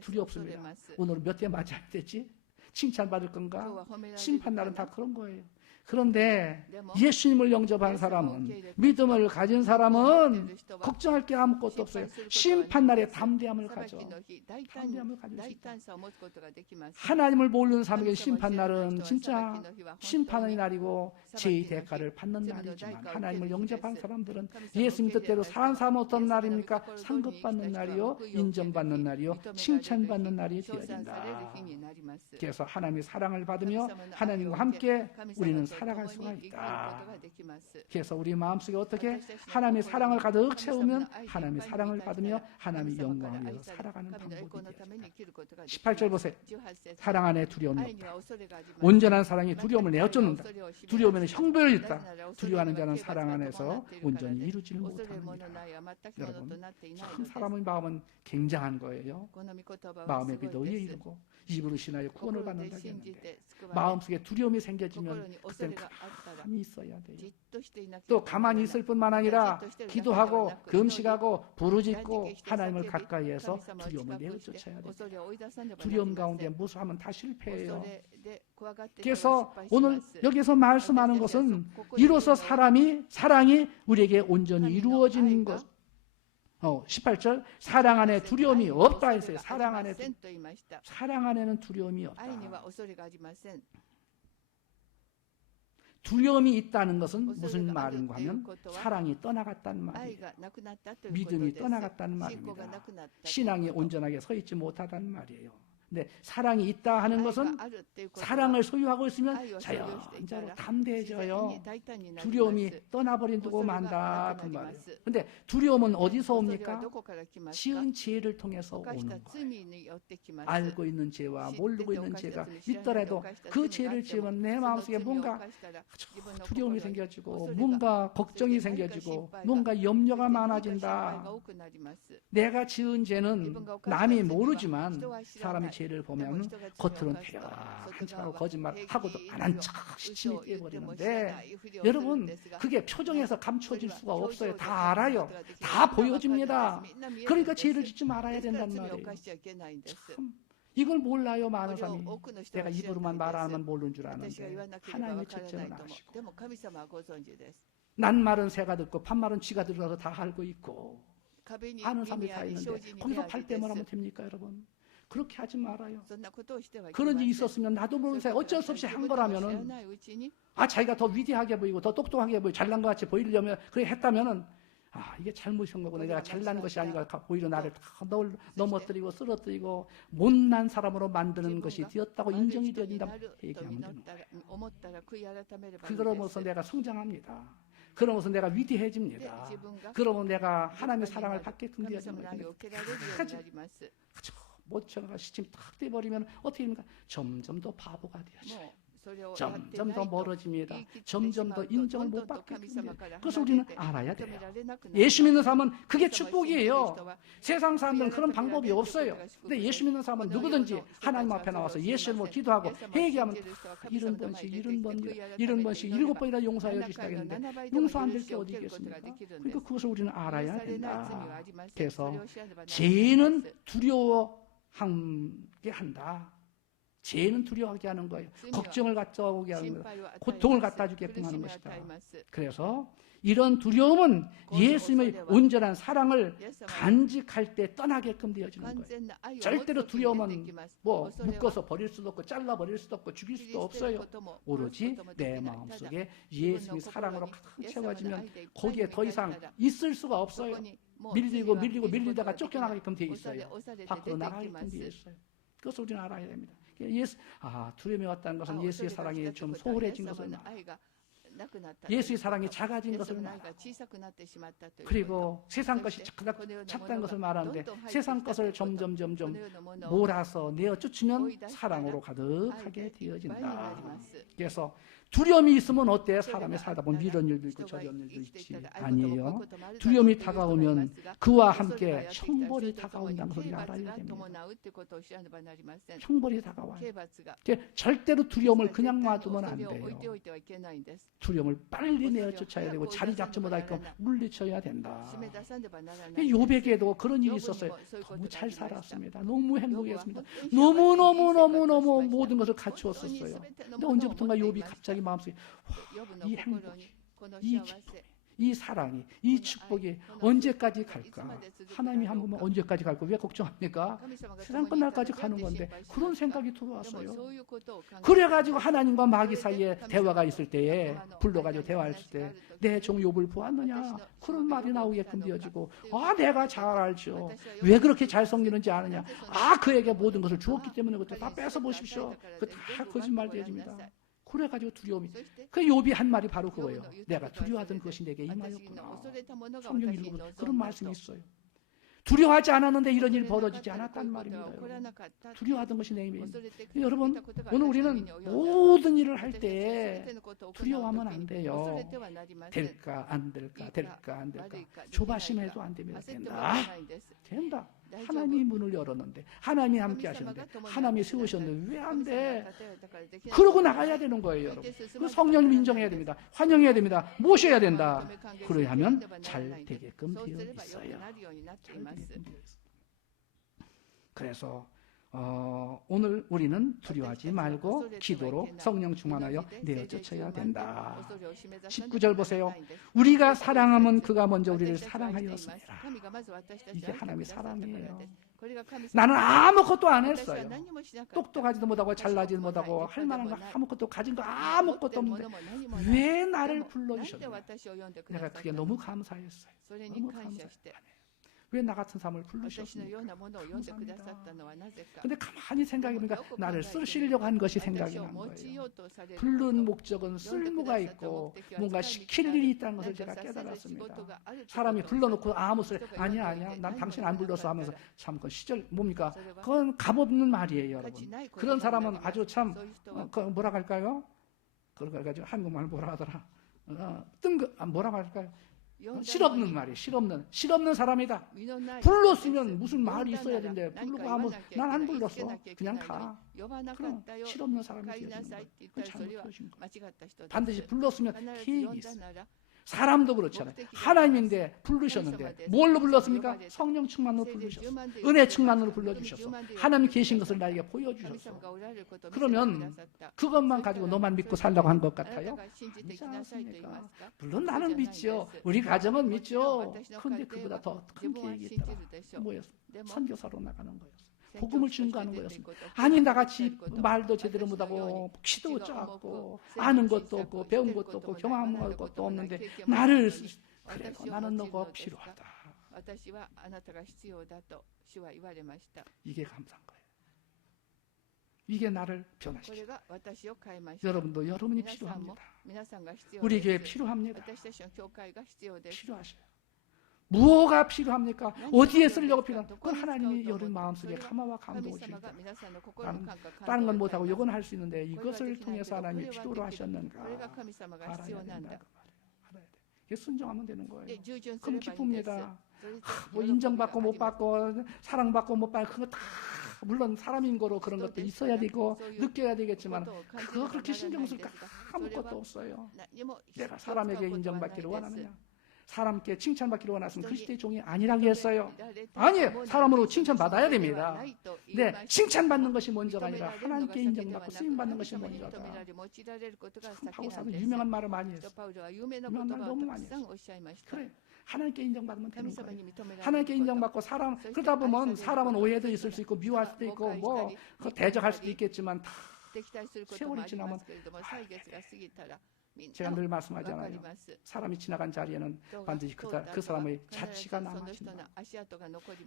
두렵습니다. 오늘은 몇 대 맞아야 되지? 칭찬받을 건가? 심판날은 다 그런 거예요. 그런데 예수님을 영접한 사람은, 믿음을 가진 사람은 걱정할 게 아무것도 없어요. 심판날에 담대함을 가져. 담대함을 가질 수 있다. 하나님을 모르는 사람에게 심판날은 진짜 심판의 날이고 죄의 대가를 받는 날이지만, 하나님을 영접한 사람들은 예수님 뜻대로 사는 사람은 어떤 날입니까? 상급받는 날이요, 인정받는 날이요, 칭찬받는 날이 되어진다. 그래서 하나님의 사랑을 받으며 하나님과 함께 우리는 살아갈 수가 있다. 그래서 우리 마음속에 어떻게 하나님의 사랑을 가득 채우면 하나님의 사랑을 받으며 하나님의 영광을 위해서 살아가는 방법이 되어진다. 18절 보세요. 사랑 안에 두려움이 없다. 온전한 사랑이 두려움을 내어쫓는다. 두려움에는 형벌이 있다. 두려워하는 자는 사랑 안에서 온전히 이루지를 못합니다. 여러분, 참 사람의 마음은 굉장한 거예요. 마음에 믿어 의에 이르고 입으로 신하여 구원을 받는다고 했는데, 마음속에 두려움이 생겨지면 그때는 가만히 있어야 돼요. 또 가만히 있을 뿐만 아니라 기도하고 금식하고 부르짖고 하나님을 가까이해서 두려움을 내어쫓아야 돼요. 두려움 가운데 무수하면 다 실패해요. 그래서 오늘 여기서 말씀하는 것은 이로써 사랑이 우리에게 온전히 이루어진 것. 18절 사랑 안에 두려움이 없다 했어요. 사랑 안에는 두려움이 없다. 두려움이 있다는 것은 무슨 말인가 하면 사랑이 떠나갔다는 말입니다. 믿음이 떠나갔다는 말입니다. 신앙이 온전하게 서 있지 못하다는 말이에요. 근데 사랑이 있다 하는 것은 사랑을 소유하고 있으면 자연적으로 담대해져요. 두려움이 떠나버린다고 만다 그 말이에요. 근데 두려움은 어디서 옵니까? 지은 죄를 통해서 오는 거예요. 알고 있는 죄와 모르고 있는 죄가 있더라도 그 죄를 지으면 내 마음속에 뭔가 두려움이 생겨지고 뭔가 걱정이 생겨지고 뭔가 염려가 많아진다. 내가 지은 죄는 남이 모르지만 사람이 죄를 보면 겉으로는 태연한 척하고 거짓말하고도 안 한 척 시침이 되어버리는데 여러분 그게 표정에서 감춰질 수가 없어요. 다 알아요. 다 보여집니다. 그러니까 죄를 짓지 말아야 된단 말이에요. 참 이걸 몰라요. 많은 사람이. 내가 입으로만 말하면 모르는 줄 아는데 하나님의 첫째는 아시고 낱말은 새가 듣고 판말은 쥐가 들어서 다 알고 있고 아는 사람이 다 있는데 거기서 발뺌을 하면 됩니까 여러분? 그렇게 하지 말아요. 그런 일이 있었으면 나도 모르는 사이 어쩔 수 없이 한 거라면은 자기가 더 위대하게 보이고 더 똑똑하게 보이고 잘난 것 같이 보이려면 그렇게 했다면은 이게 잘못인 거구나. 내가 잘난 것이 아니라 오히려 나를 다 넘어뜨리고 쓰러뜨리고 못난 사람으로 만드는 것이 되었다고 인정이 되어진다면 얘기하면 되는 거예요. 그러면서 내가 성장합니다. 그러면서 내가 위대해집니다. 그러면 내가 하나님의 사랑을 받게끔 되어집니다. 모처가 시침 탁 떼버리면 어떻게 됩니까? 점점 더 바보가 되어져요. 점점 더 멀어집니다. 점점 더 인정을 못 받게 됩니다. 그것을 우리는 알아야 돼요. 예수 믿는 사람은 그게 축복이에요. 세상 사람들은 그런 방법이 없어요. 근데 예수 믿는 사람은 누구든지 하나님 앞에 나와서 예수 이름으로 기도하고 회개하면 이런 번씩 7번이나 용서하여 주시다 했는데 용서 안 될 게 어디 있겠습니까? 그러니까 그것을 우리는 알아야 된다. 그래서 죄는 두려워하게 한다. 죄는 두려워하게 하는 거예요. 걱정을 갖다 오게 하는 거예요. 고통을 갖다 주게끔 하는 것이다. 그래서 이런 두려움은 예수님의 온전한 사랑을 간직할 때 떠나게끔 되어지는 거예요. 절대로 두려움은 묶어서 버릴 수도 없고 잘라버릴 수도 없고 죽일 수도 없어요. 오로지 내 마음속에 예수님의 사랑으로 가득 채워지면 거기에 더 이상 있을 수가 없어요. 밀리다가 쫓겨나가게끔 되어 있어요. 밖으로 나가게끔 되어 있어요. 그것을 우리는 알아야 됩니다. 두려움이 왔다는 것은 예수의 사랑이 좀 소홀해진 것을 말합니다. 예수의 사랑이 작아진 것을 말합니다. 그리고 세상 것이 작다는 것을 말하는데 세상 것을 점점 몰아서 내어쫓으면 사랑으로 가득하게 되어진다. 그래서 두려움이 있으면 어때? 사람이 살다 보면 이런 일도 있고 저런 일도 있지. 아니에요. 두려움이 다가오면 그와 함께 형벌이 다가온다는 것을 알아야 됩니다. 형벌이 다가와요. 절대로 두려움을 그냥 놔두면 안 돼요. 두려움을 빨리 내어쫓아야 되고 자리 잡지 못하게끔 물리쳐야 된다. 요백에도 그런 일이 있었어요. 너무 잘 살았습니다. 너무 행복했습니다. 너무 모든 것을 갖추었었어요. 근데 언제부턴가 욥이 갑자기 마음속에 이 행복이, 이 기쁨이, 이 사랑이, 이 축복이 언제까지 갈까? 하나님이 한 번만 언제까지 갈까? 왜 걱정합니까? 세상 끝날까지 가는 건데 그런 생각이 들어왔어요. 그래가지고 하나님과 마귀 사이에 대화가 있을 때에 불러가지고 대화했을 때 내 종 욥을 보았느냐? 그런 말이 나오게끔 되어지고 내가 잘 알죠. 왜 그렇게 잘 섬기는지 아느냐? 그에게 모든 것을 주었기 때문에 그것도 다 뺏어 보십시오. 그 다 거짓말 되어집니다. 그래가지고 두려움이. 그 욥이 한 말이 바로 그거예요. 내가 두려워하던 것이 내게 임하였구나. 성경 읽어보면 그런 말씀이 있어요. 두려워하지 않았는데 이런 일이 벌어지지 않았단 말입니다. 두려워하던 것이 내게 임하였구나. 여러분 오늘 우리는 모든 일을 할 때 두려워하면 안 돼요. 될까 안 될까 조바심해도 안 됩니다. 된다. 하나님이 문을 열었는데 하나님이 함께 하셨는데 하나님이 세우셨는데 왜 안 돼? 그러고 나가야 되는 거예요. 여러분. 그 성령님 인정해야 됩니다. 환영해야 됩니다. 모셔야 된다. 그래야 하면 잘 되게끔 되어 있어요. 그래서 오늘 우리는 두려워하지 말고 기도로 성령 충만하여 내어쫓아야 된다. 19절 보세요. 우리가 사랑하면 그가 먼저 우리를 사랑하였습니다. 이게 하나님의 사랑이에요. 나는 아무것도 안 했어요. 똑똑하지도 못하고 잘나지도 못하고 할 만한 거 아무것도 가진 거 아무것도 없는데 왜 나를 불러주셨나? 내가 그게 너무 감사했어요. 너무 감사했어요. 왜 나 같은 사람을 부르셨습니까? 근데 가만히 생각해보니까 나를 쓰시려고 한 것이 생각이 난 거예요. 부른 목적은 쓸모가 있고 뭔가 시킬 일이 있다는 것을 제가 깨달았습니다. 사람이 불러놓고 아무 소리 아니야 난 당신 안 불렀어 하면서 참 그 시절 뭡니까? 그건 값없는 말이에요, 여러분. 그런 사람은 아주 참 뭐라 할까요? 그걸 가지고 한국말 뭐라 하더라? 뭐라고 할까요? 실없는 말이에요. 실없는 사람이다. 불렀으면 무슨 말이 있어야 되는데 부르고 하면 난 안 불렀어. 그냥 가. 그럼 실없는 사람이 되는 거예요. 잘못하신 거예요. 반드시 불렀으면 계획이 있어요. 사람도 그렇잖아요. 하나님인데 부르셨는데 뭘로 불렀습니까? 성령 충만으로 부르셨어. 은혜 충만으로 불러주셨어. 하나님 계신 것을 나에게 보여주셨어. 그러면 그것만 가지고 너만 믿고 살라고 한 것 같아요? 아니지 않습니까? 물론 나는 믿죠. 우리 가정은 믿죠. 그런데 그보다 더 큰 계획이 있더라. 뭐였어? 선교사로 나가는 거였어. 복음을 증거하는 거였습니다. 아니 나같이 말도 제대로 못하고 키도 작고 아는 것도 없고 배운 것도 없고 경험한 것도 없는데 나를 그래 나는 너가 필요하다. 이게 감사한 거예요. 이게 나를 변화시켜요. 여러분도 여러분이 필요합니다. 우리 교회 필요합니다. 필요하셔요. 무엇가 필요합니까? 어디에 쓰려고 필요합니까? 그건 하나님이 여러분 마음속에 감화와 감동을 주실 때 다른 건 못하고 이건 할 수 있는데 이것을 통해서 하나님이 필요로 하셨는가 알아야 된다. 이게 순종하면 되는 거예요. 그럼 기쁩니다. 뭐 인정받고 못 받고 사랑받고 못 받고 그거 다 물론 사람인 거로 그런 것도 있어야 되고 느껴야 되겠지만 그거 그렇게 신경 쓸 거 아무것도 없어요. 내가 사람에게 인정받기를 원하느냐? 사람께 칭찬받기를 원하시면 그리스도의 종이 아니라고 했어요. 아니에요. 사람으로 칭찬받아야 됩니다. 네, 칭찬받는 것이 먼저가 아니라 하나님께 인정받고 쓰임받는 것이 먼저다. 참 바울사도 유명한 말을 많이 했어요. 유명한 말 너무 많이 했어요. 그래, 하나님께 인정받으면 되는 거예요. 하나님께 인정받고 사람 그러다 보면 사람은 오해도 있을 수 있고 미워할 수도 있고 뭐 대적할 수도 있겠지만 다 세월이 지나면 제가 늘 말씀하잖아요. 사람이 지나간 자리에는 반드시 그 사람의 자취가 남아진다.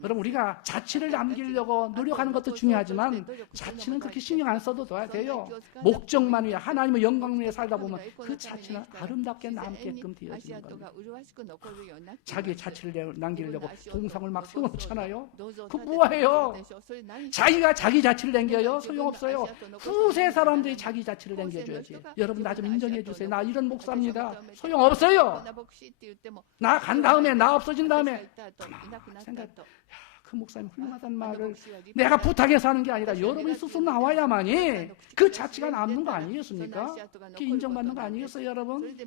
여러분 우리가 자취를 남기려고 노력하는 것도 중요하지만 자취는 그렇게 신경 안 써도 돼요. 목적만 위해 하나님의 영광 위에 살다 보면 그 자취는 아름답게 남게끔 되어지는 겁니다. 자기 자취를 남기려고 동상을 막 세워놓잖아요. 그 뭐예요? 자기가 자기 자취를 남겨요? 소용없어요. 후세 사람들이 자기 자취를 남겨줘야지. 여러분 나 좀 인정해 주세요. 나 이런 목사입니다. 소용없어요. 나 간 다음에 나 없어진 다음에 가만히 생각 그 목사님 훌륭하다는 말을 내가 부탁해서 하는 게 아니라 여러분이 스스로 나와야만이 그 자취가 남는 거 아니겠습니까? 그게 인정받는 거 아니겠어요 여러분?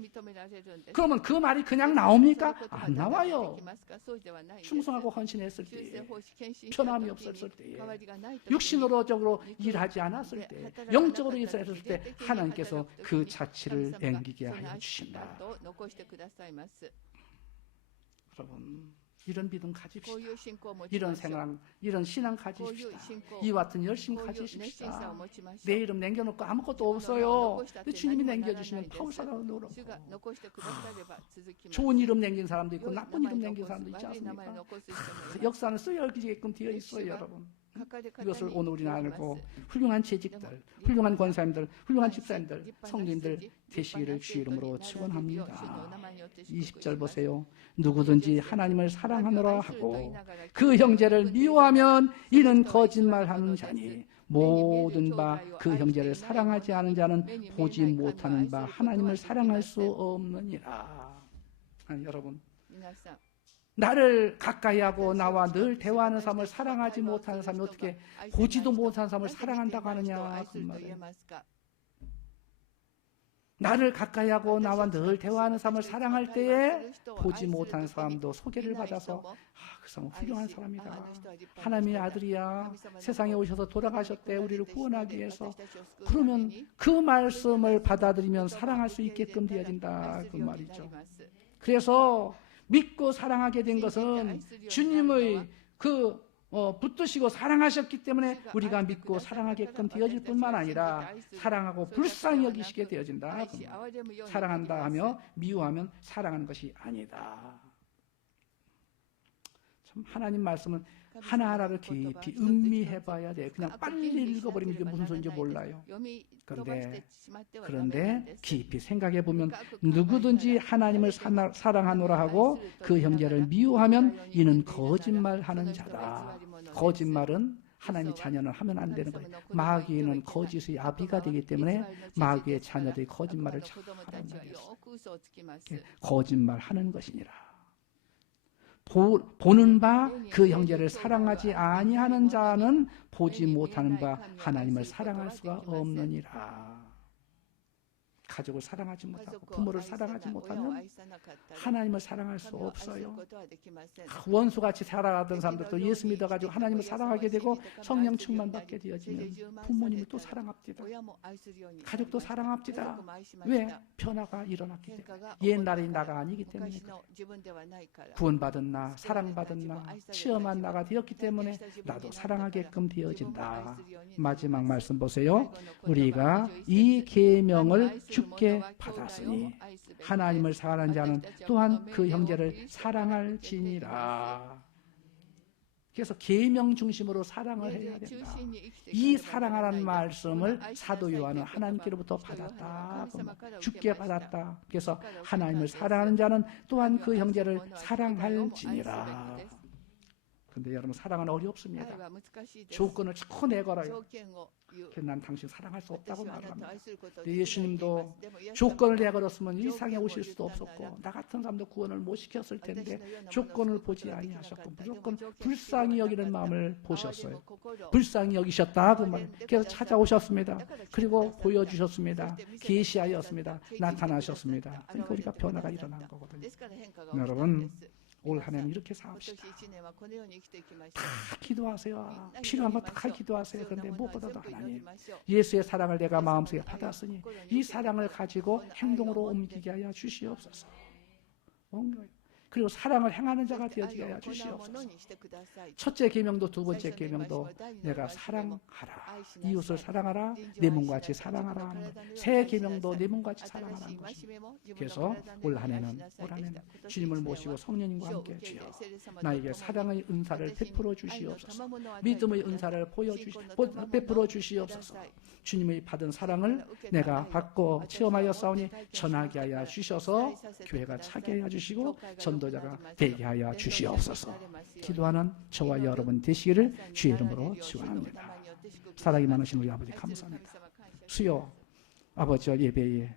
그러면 그 말이 그냥 나옵니까? 안 나와요. 충성하고 헌신했을 때 편함이 없었을 때 육신으로적으로 일하지 않았을 때 영적으로 일했을 때 하나님께서 그 자취를 남기게 하여 주신다. 여러분 이런 믿음 가집시다. 이런 생각, 이런 신앙 가집시다. 이와 같은 열심 가지십시다. 내 이름 남겨놓고 아무것도 없어요. 근데 주님이 남겨주시면 파울사라도 그렇고 좋은 이름 남긴 사람도 있고 나쁜 이름 남긴 사람도 있지 않습니까? 역사는 쓰여지게끔 되어 있어요 여러분. 이것을 오늘 우리는 알고 훌륭한 재직들, 훌륭한 권사님들, 훌륭한 집사님들, 성도님들 되시기를 주의 이름으로 축원합니다. 20절 보세요. 누구든지 하나님을 사랑하노라 하고 그 형제를 미워하면 이는 거짓말하는 자니 모든 바 그 형제를 사랑하지 않은 자는 보지 못하는 바 하나님을 사랑할 수 없느니라. 여러분 나를 가까이 하고 나와 늘 대화하는 사람을 사랑하지 못하는 사람이 어떻게 보지도 못하는 사람을 사랑한다고 하느냐 그 말이에요. 나를 가까이 하고 나와 늘 대화하는 사람을 사랑할 때에 보지 못한 사람도 소개를 받아서 그 사람은 훌륭한 사람이다. 하나님의 아들이야. 세상에 오셔서 돌아가셨대. 우리를 구원하기 위해서. 그러면 그 말씀을 받아들이면 사랑할 수 있게끔 되어진다. 그 말이죠. 그래서 믿고 사랑하게 된 것은 주님의 붙드시고 사랑하셨기 때문에 우리가 믿고 사랑하게끔 되어질 뿐만 아니라 사랑하고 불쌍히 여기시게 되어진다. 사랑한다 하며 미워하면 사랑하는 것이 아니다. 참 하나님 말씀은 하나하나를 깊이 음미해봐야 돼. 그냥 빨리 읽어버리면 이게 무슨 소리인지 몰라요. 그런데 깊이 생각해보면 누구든지 하나님을 사랑하노라 하고 그 형제를 미워하면 이는 거짓말하는 자다. 거짓말은 하나님의 자녀는 하면 안 되는 거예요. 마귀는 거짓의 아비가 되기 때문에 마귀의 자녀들이 거짓말을 잘하는 말이었어요. 거짓말하는 것이니라. 보는 바 그 형제를 사랑하지 아니하는 자는 보지 못하는 바 하나님을 사랑할 수가 없느니라. 가족을 사랑하지 못하고 부모를 사랑하지 못하면 하나님을 사랑할 수 없어요. 원수같이 살아가던 사람들도 예수 믿어가지고 하나님을 사랑하게 되고 성령 충만받게 되어지면 부모님을 또 사랑합니다. 가족도 사랑합니다. 왜? 변화가 일어났기 때문에. 옛날의 나가 아니기 때문에. 구원받은 나, 사랑받은 나, 체험한 나가 되었기 때문에 나도 사랑하게끔 되어진다. 마지막 말씀 보세요. 우리가 이 계명을 주께 받았으니 하나님을 사랑하는 자는 또한 그 형제를 사랑할지니라. 그래서 계명 중심으로 사랑을 해야 된다. 이 사랑하라는 말씀을 사도 요한은 하나님께로부터 받았다. 주께 받았다. 그래서 하나님을 사랑하는 자는 또한 그 형제를 사랑할지니라. 근데 여러분 사랑은 어렵습니다. 조건을 자꾸 내걸어요. 난 당신 사랑할 수 없다고 말합니다. 예수님도 조건을 내걸었으면 이 세상에 오실 수도 없었고 나 같은 사람도 구원을 못 시켰을 텐데 조건을 보지 아니하셨고 무조건 불쌍히 여기는 마음을 보셨어요. 불쌍히 여기셨다 그 말. 그래서 찾아오셨습니다. 그리고 보여주셨습니다. 계시하였습니다. 나타나셨습니다. 그러니까 우리가 변화가 일어난 거거든요. 여러분 올 한 해는 이렇게 사합시다. 다 기도하세요. 필요한 거 다 기도하세요. 그런데 무엇보다도 하나님 예수의 사랑을 내가 마음속에 받았으니 이 사랑을 가지고 행동으로 옮기게 하여 주시옵소서. 그리고 사랑을 행하는 자가 되어지게 하여 주시옵소서. 첫째 계명도 두 번째 계명도 내가 사랑하라. 이웃을 사랑하라. 내 몸과 같이 사랑하라. 새 계명도 내 몸과 같이 사랑하라는 것입니다. 그래서 올 한 해는 주님을 모시고 성령님과 함께 주여 나에게 사랑의 은사를 베풀어 주시옵소서. 믿음의 은사를 베풀어 주시옵소서. 주님의 받은 사랑을 내가 받고 체험하여 싸우니 전하게 하여 주셔서 교회가 차게 하여 주시고 전도자가 되게 하여 주시옵소서. 기도하는 저와 여러분 되시기를 주의 이름으로 축원합니다. 사랑이 많으신 우리 아버지 감사합니다. 수요 아버지와 예배에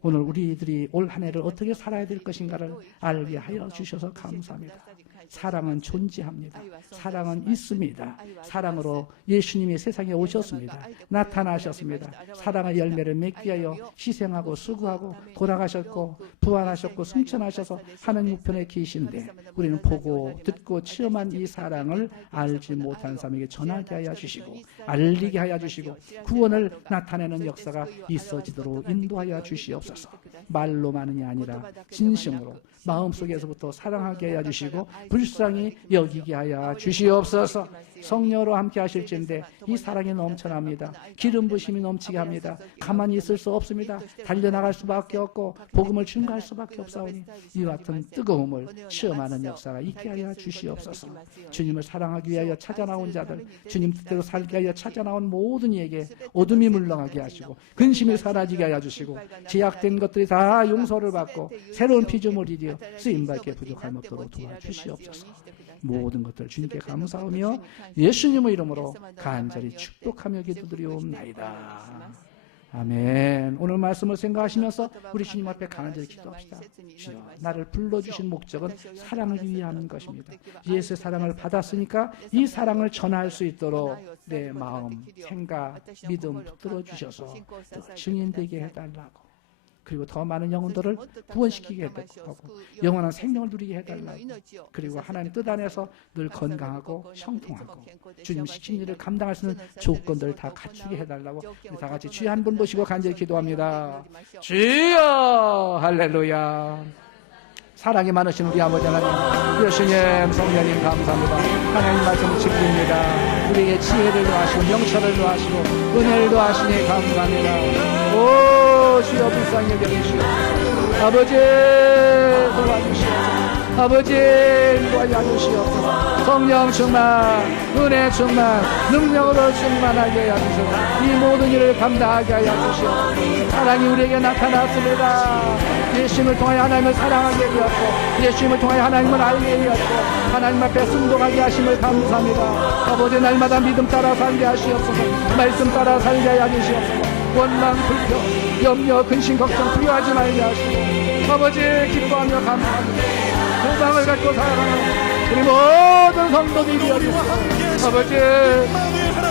오늘 우리들이 올 한 해를 어떻게 살아야 될 것인가를 알게 하여 주셔서 감사합니다. 사랑은 존재합니다. 사랑은 있습니다. 사랑으로 예수님이 세상에 오셨습니다. 나타나셨습니다. 사랑의 열매를 맺기 위하여 희생하고 수고하고 돌아가셨고 부활하셨고 승천하셔서 하나님 우편에 계신데 우리는 보고 듣고 체험한 이 사랑을 알지 못한 사람에게 전하게 하여 주시고 알리게 하여 주시고 구원을 나타내는 역사가 있어지도록 인도하여 주시옵소서. 말로만이 아니라 진심으로 마음속에서부터 사랑하게 하여 주시고 불쌍히 여기게 하여 주시옵소서. 성령으로 함께 하실진데 이 사랑이 넘쳐납니다. 기름 부심이 넘치게 합니다. 가만히 있을 수 없습니다. 달려나갈 수밖에 없고 복음을 증거할 수밖에 없사오니 이와 같은 뜨거움을 체험하는 역사가 있게 하여 주시옵소서. 주님을 사랑하기 위하여 찾아나온 자들, 주님 뜻대로 살기 위하여 찾아나온 모든 이에게 어둠이 물러가게 하시고 근심이 사라지게 하여 주시고 제약된 것들이 다 용서를 받고 새로운 피조물이 되어 쓰임받게 부족함 없도록 도와주시옵소서. 모든 것들 주님께 감사하며 예수님의 이름으로 간절히 축복하며 기도드리옵나이다. 아멘. 오늘 말씀을 생각하시면서 우리 주님 앞에 간절히 기도합시다. 주여, 나를 불러주신 목적은 사랑을 위한 것입니다. 예수의 사랑을 받았으니까 이 사랑을 전할 수 있도록 내 마음, 생각, 믿음 붙들어 주셔서 증인되게 해달라고 그리고 더 많은 영혼들을 구원시키게 해달라고, 영원한 생명을 누리게 해달라고, 그리고 하나님 뜻 안에서 늘 건강하고 형통하고 주님 시킨 일을 감당할 수 있는 조건들을 다 갖추게 해달라고 우리 다 같이 주여 한 분 보시고 간절히 기도합니다. 주여 할렐루야. 사랑이 많으신 우리 아버지 하나님, 예수님 성령님 감사합니다. 하나님 말씀을 지킵니다. 우리에게 지혜를 더하시고 명철을 더하시고 은혜를 더하시니 감사합니다. 오 주여 불쌍히 여겨주시옵소서. 아버지 도와주시옵소서. 아버지 도와주시옵소서. 성령 충만, 은혜 충만, 능력으로 충만하게 하소서. 이 모든 일을 감당하게 하여 주시옵소서. 사랑이 우리에게 나타났습니다. 예수님을 통하여 하나님을 사랑하게 되었고, 예수님을 통하여 하나님을 알게 되었고, 하나님 앞에 순종하게 하심을 감사합니다. 아버지 날마다 믿음 따라 살게 하시옵소서. 말씀 따라 살게 하여 주시옵소서. 원망, 불평, 염려, 근심, 걱정 두려워하지 말게 하시고, 아버지 기뻐하며 감사합니다. 소망을 갖고 살아가는 우리 모든 성도들이 되어주시옵소서. 아버지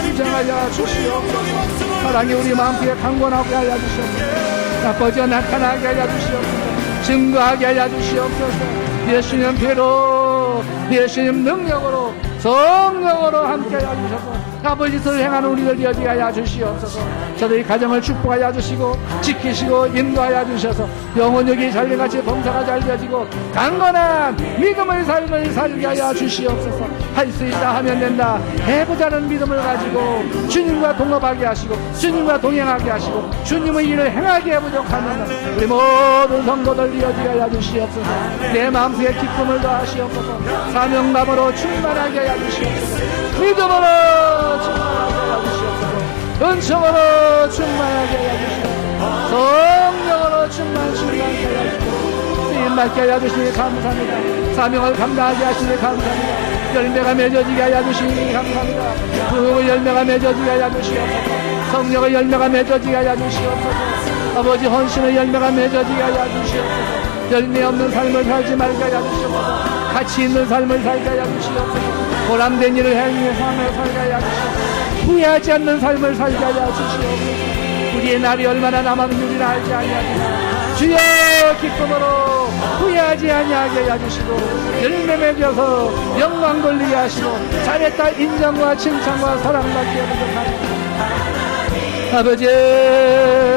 인정하여 주시옵소서. 사랑이 우리 마음속에 강건하게 하여 주시옵소서. 아버지 나타나게 하여 주시옵소서. 증거하게 하여 주시옵소서. 예수님 피로, 예수님 능력으로, 성령으로 함께 하여 주셔서 아버지 뜻을 행하는 우리들 되어지게 하여 주시옵소서. 저들이 가정을 축복하여 주시고 지키시고 인도하여 주셔서 영혼력이 잘돼같이 범사가 잘 되어지고 강건한 믿음의 삶을 살게 하여 주시옵소서. 할 수 있다 하면 된다 해보자는 믿음을 가지고 주님과 동업하게 하시고 주님과 동행하게 하시고 주님의 일을 행하게 부족하면 우리 모든 성도들 되어지게 하여 주시옵소서. 내 마음속에 기쁨을 더하시옵소서. 사명감으로 충만하게 하여 주시옵소서. 믿음으로 충만하게 하여 주시옵소서. 은총으로 충만하게 하여 주시옵소서. 성령으로 충만하게 하여 주시옵소서. 쓰임받게 하여 주시니 감사합니다. 사명을 감당하게 하시니 감사합니다. 열매가 맺어지게 하여 주시니 감사합니다. 부흥의 열매가 맺어지게 하여 주시옵소서. 성령의 열매가 맺어지게 하여 주시옵소서. 아버지 헌신의 열매가 맺어지게 하여 주시옵소서. 열매 없는 삶을 살지 말게 하여 주시옵소서. 가치 있는 삶을 살게 하여 주시옵소서. 보람된 일을 행하며 살게 하여 주시옵소서. 후회하지 않는 삶을 살게 하여 주시옵소서. 우리의 날이 얼마나 남았는지 우리는 알지 아니하지만 주여 기쁨으로 후회하지 아니하게 하여 주시고 열매 맺어서 영광 돌리게 하시고 잘했다 인정과 칭찬과 사랑받게 하옵소서. 아버지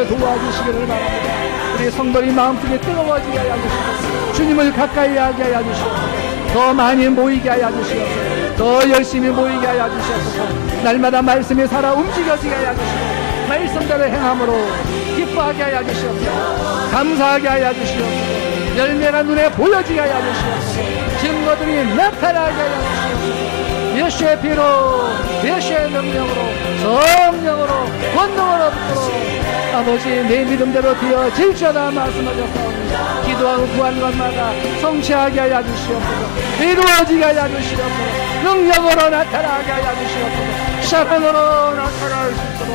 도와주시기를 바랍니다. 우리 성도의 마음속에 뜨거워지게 하여 주시고 주님을 가까이 하게 하여 주시옵소서. 더 많이 모이게 하여 주시옵소서. 더 열심히 모이게 하여 주시옵소서. 날마다 말씀이 살아 움직여지게 하여 주시고 말씀대로 행함으로 기뻐하게 하여 주시옵소서. 감사하게 하여 주시옵소서. 열매가 눈에 보여지게 하여 주시옵소서. 증거들이 나타나게 하여 주시옵소서. 예수의 피로 예수의 능력으로 성령으로 권능으로 붙들어 아버지 내 믿음대로 되어질지어다 말씀하셨사옵니다. 기도하고 구한 것마다 성취하게 하여 주시옵소서. 이루어지게 하여 주시옵소서. 능력으로 나타나게 하여 주시옵소서. 사랑으로 나타날 수 있도록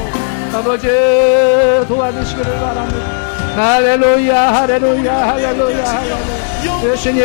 아버지 도와주시기를 바랍니다. 할렐루야 할렐루야 할렐루야 할렐루야. 예수님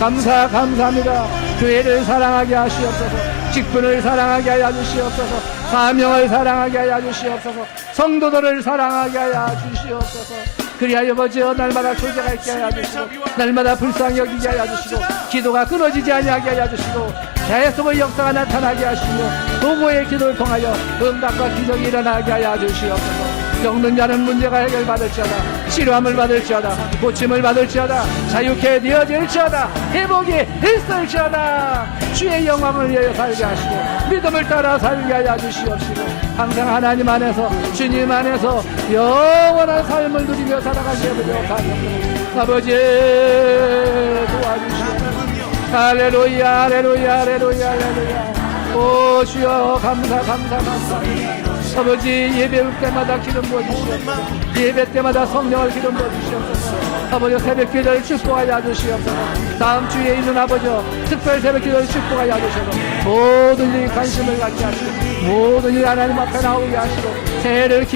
감사합니다. 교회를 사랑하게 하시옵소서. 직분을 사랑하게 하여 주시옵소서. 사명을 사랑하게 하여 주시옵소서. 성도들을 사랑하게 하여 주시옵소서. 그리하여 아버지 날마다 교제가 있게 하여 주시고 날마다 불쌍히 여기게 하여 주시고 기도가 끊어지지 아니하게 하여 주시고 계속의 역사가 나타나게 하시며 도구의 기도를 통하여 응답과 기적이 일어나게 하여 주시옵소서. 겪는 자는 문제가 해결받을지어다. 치료함을 받을지어다. 고침을 받을지어다. 자유케 되어질지어다. 회복이 있을지어다. 주의 영광을 위하여 살게 하시고 믿음을 따라 살게 하여 주시옵시고 항상 하나님 안에서 주님 안에서 영원한 삶을 누리며 살아가게 해보도록 하옵소서. 아버지 도와주시옵소서. 할렐루야 할렐루야 할렐루야 할렐루야. 오 주여 감사합니다. 아버지 예배 올 때마다 기름 부어주시옵소서. 예배 때마다 성령을 기름 부어주시옵소서. 아버지 새벽 기도를 축복하여 주시옵소서. 다음 주에 있는 아버지 특별 새벽 기도를 축복하여 주셔서 모든 일에 관심을 갖게 하시고 모든 일 하나님 앞에 나오게 하시고 새해를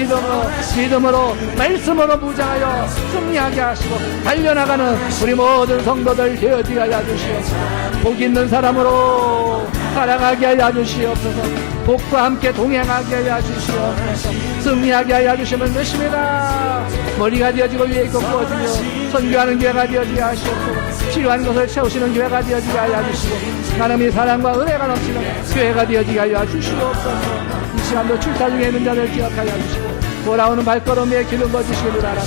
믿음으로 말씀으로 무장하여 승리하게 하시고 달려나가는 우리 모든 성도들 되어지게 하여 주시옵소서. 복 있는 사람으로 살아가게 하여 주시옵소서. 복과 함께 동행하게 하여 주시옵소서. 승리하게 하여 주시면 되십니다. 머리가 되어지고 위에 있고 부어지며 선교하는 교회가 되어지게 하시옵소서. 필요한 것을 채우시는 교회가 되어지게 하여 주시고 하나님의 사랑과 은혜가 넘치는 교회가 되어지게 하여 주시옵소서. 이 시간도 출타 중에 있는 자들 기억하여 주시고 돌아오는 발걸음에 기름 부어주시기를 바라며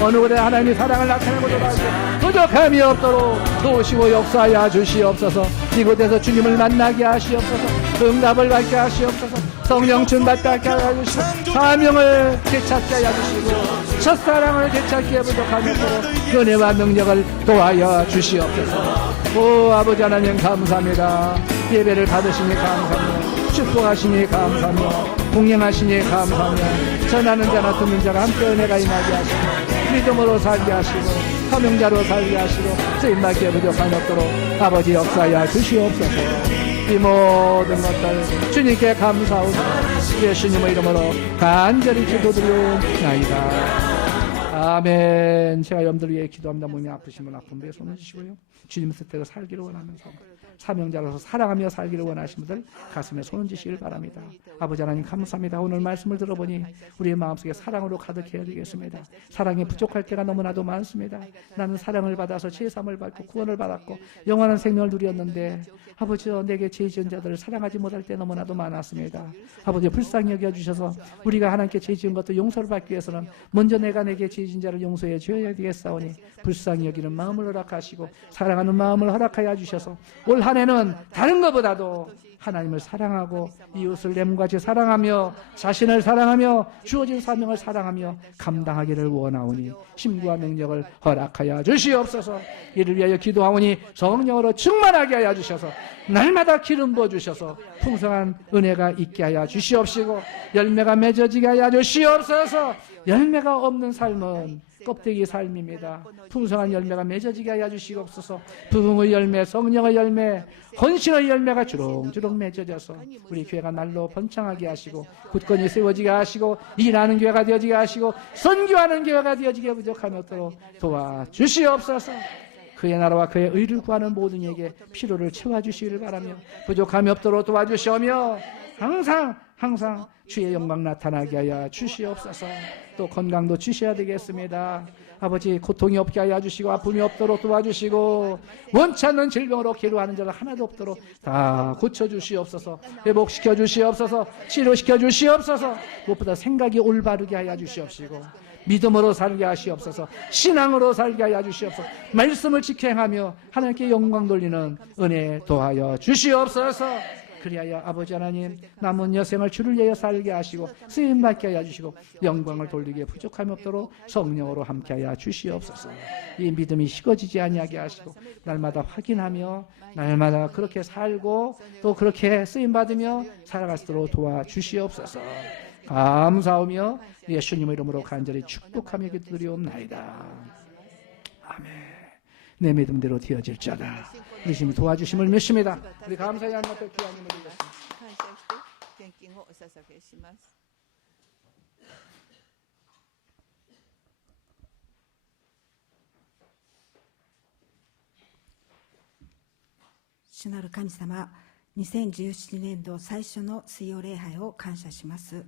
어느 곳에 하나님의 사랑을 나타내고도 하고 부족함이 없도록 도우시고 역사하여 주시옵소서. 이곳에서 주님을 만나게 하시옵소서. 응답을 받게 하시옵소서. 성령 충받게 하여 주시고 사명을 되찾게 하여 주시고 첫사랑을 되찾기에 부족함이 없도록 은혜와 능력을 도하여 주시옵소서. 오 아버지 하나님 감사합니다. 예배를 받으시니 감사합니다. 축복하시니 감사합니다. 공양하시니 감사합니다. 전하는 자나 듣는 자가 함께 은혜가 임하게 하시고 믿음으로 살게 하시고 사명자로 살게 하시고 쓰임받기에 부족함이 없도록 아버지 역사하여 주시옵소서. 이 모든 것들 주님께 감사하고 예수님의 이름으로 간절히 기도드리옵나이다. 아멘. 제가 여러분들 위해 기도합니다. 몸이 아프시면 아픈 분에 손을 주시고요. 주님 뜻대로 살기를 원하면서 사명자로서 사랑하며 살기를 원하시는 분들 가슴에 손을 주시길 바랍니다. 아버지 하나님 감사합니다. 오늘 말씀을 들어보니 우리의 마음속에 사랑으로 가득해야 되겠습니다. 사랑이 부족할 때가 너무나도 많습니다. 나는 사랑을 받아서 제삼을 받고 구원을 받았고 영원한 생명을 누렸는데 아버지여 내게 죄 지은 자들을 사랑하지 못할 때 너무나도 많았습니다. 아버지 불쌍히 여겨주셔서 우리가 하나님께 죄 지은 것도 용서를 받기 위해서는 먼저 내게 죄 지은 자를 용서해 줘야 되겠사오니 불쌍히 여기는 마음을 허락하시고 사랑하는 마음을 허락하여 주셔서 올 한 해는 다른 것보다도 하나님을 사랑하고 이웃을 내 몸같이 사랑하며 자신을 사랑하며 주어진 사명을 사랑하며 감당하기를 원하오니 힘과 능력을 허락하여 주시옵소서. 이를 위하여 기도하오니 성령으로 충만하게 하여 주셔서 날마다 기름 부어주셔서 풍성한 은혜가 있게 하여 주시옵시고 열매가 맺어지게 하여 주시옵소서. 열매가 없는 삶은 껍데기 삶입니다. 풍성한 열매가 맺어지게 하여 주시옵소서. 부흥의 열매, 성령의 열매, 헌신의 열매가 주렁주렁 맺어져서 우리 교회가 날로 번창하게 하시고 굳건히 세워지게 하시고 일하는 교회가 되어지게 하시고 선교하는 교회가 되어지게 부족함이 없도록 도와주시옵소서. 그의 나라와 그의 의를 구하는 모든 이에게 필요를 채워주시기를 바라며 부족함이 없도록 도와주시오며 항상 주의 영광 나타나게 하여 주시옵소서. 또 건강도 주셔야 되겠습니다. 아버지 고통이 없게 하여 주시고 아픔이 없도록 도와주시고 원치 않는 질병으로 괴로워하는 자가 하나도 없도록 다 고쳐주시옵소서. 회복시켜 주시옵소서. 치료시켜 주시옵소서. 무엇보다 생각이 올바르게 하여 주시옵시고 믿음으로 살게 하시옵소서. 신앙으로 살게 하여 주시옵소서. 말씀을 직행하며 하나님께 영광 돌리는 은혜 도하여 주시옵소서. 그리하여 아버지 하나님 남은 여생을 주를 위하여 살게 하시고 쓰임받게 하여 주시고 영광을 돌리기에 부족함이 없도록 성령으로 함께하여 주시옵소서. 이 믿음이 식어지지 아니하게 하시고 날마다 확인하며 날마다 그렇게 살고 또 그렇게 쓰임받으며 살아갈 수 있도록 도와주시옵소서. 감사하며 예수님의 이름으로 간절히 축복하며 기도드리옵나이다. 아멘. 내 믿음대로 되어질 자다. 우리 주님이 도와주심을 믿습니다. 우리 감사의 하나님 앞에 귀한 힘을 드리겠습니다.主なる神様、2017年度最初の水曜礼拝を感謝します。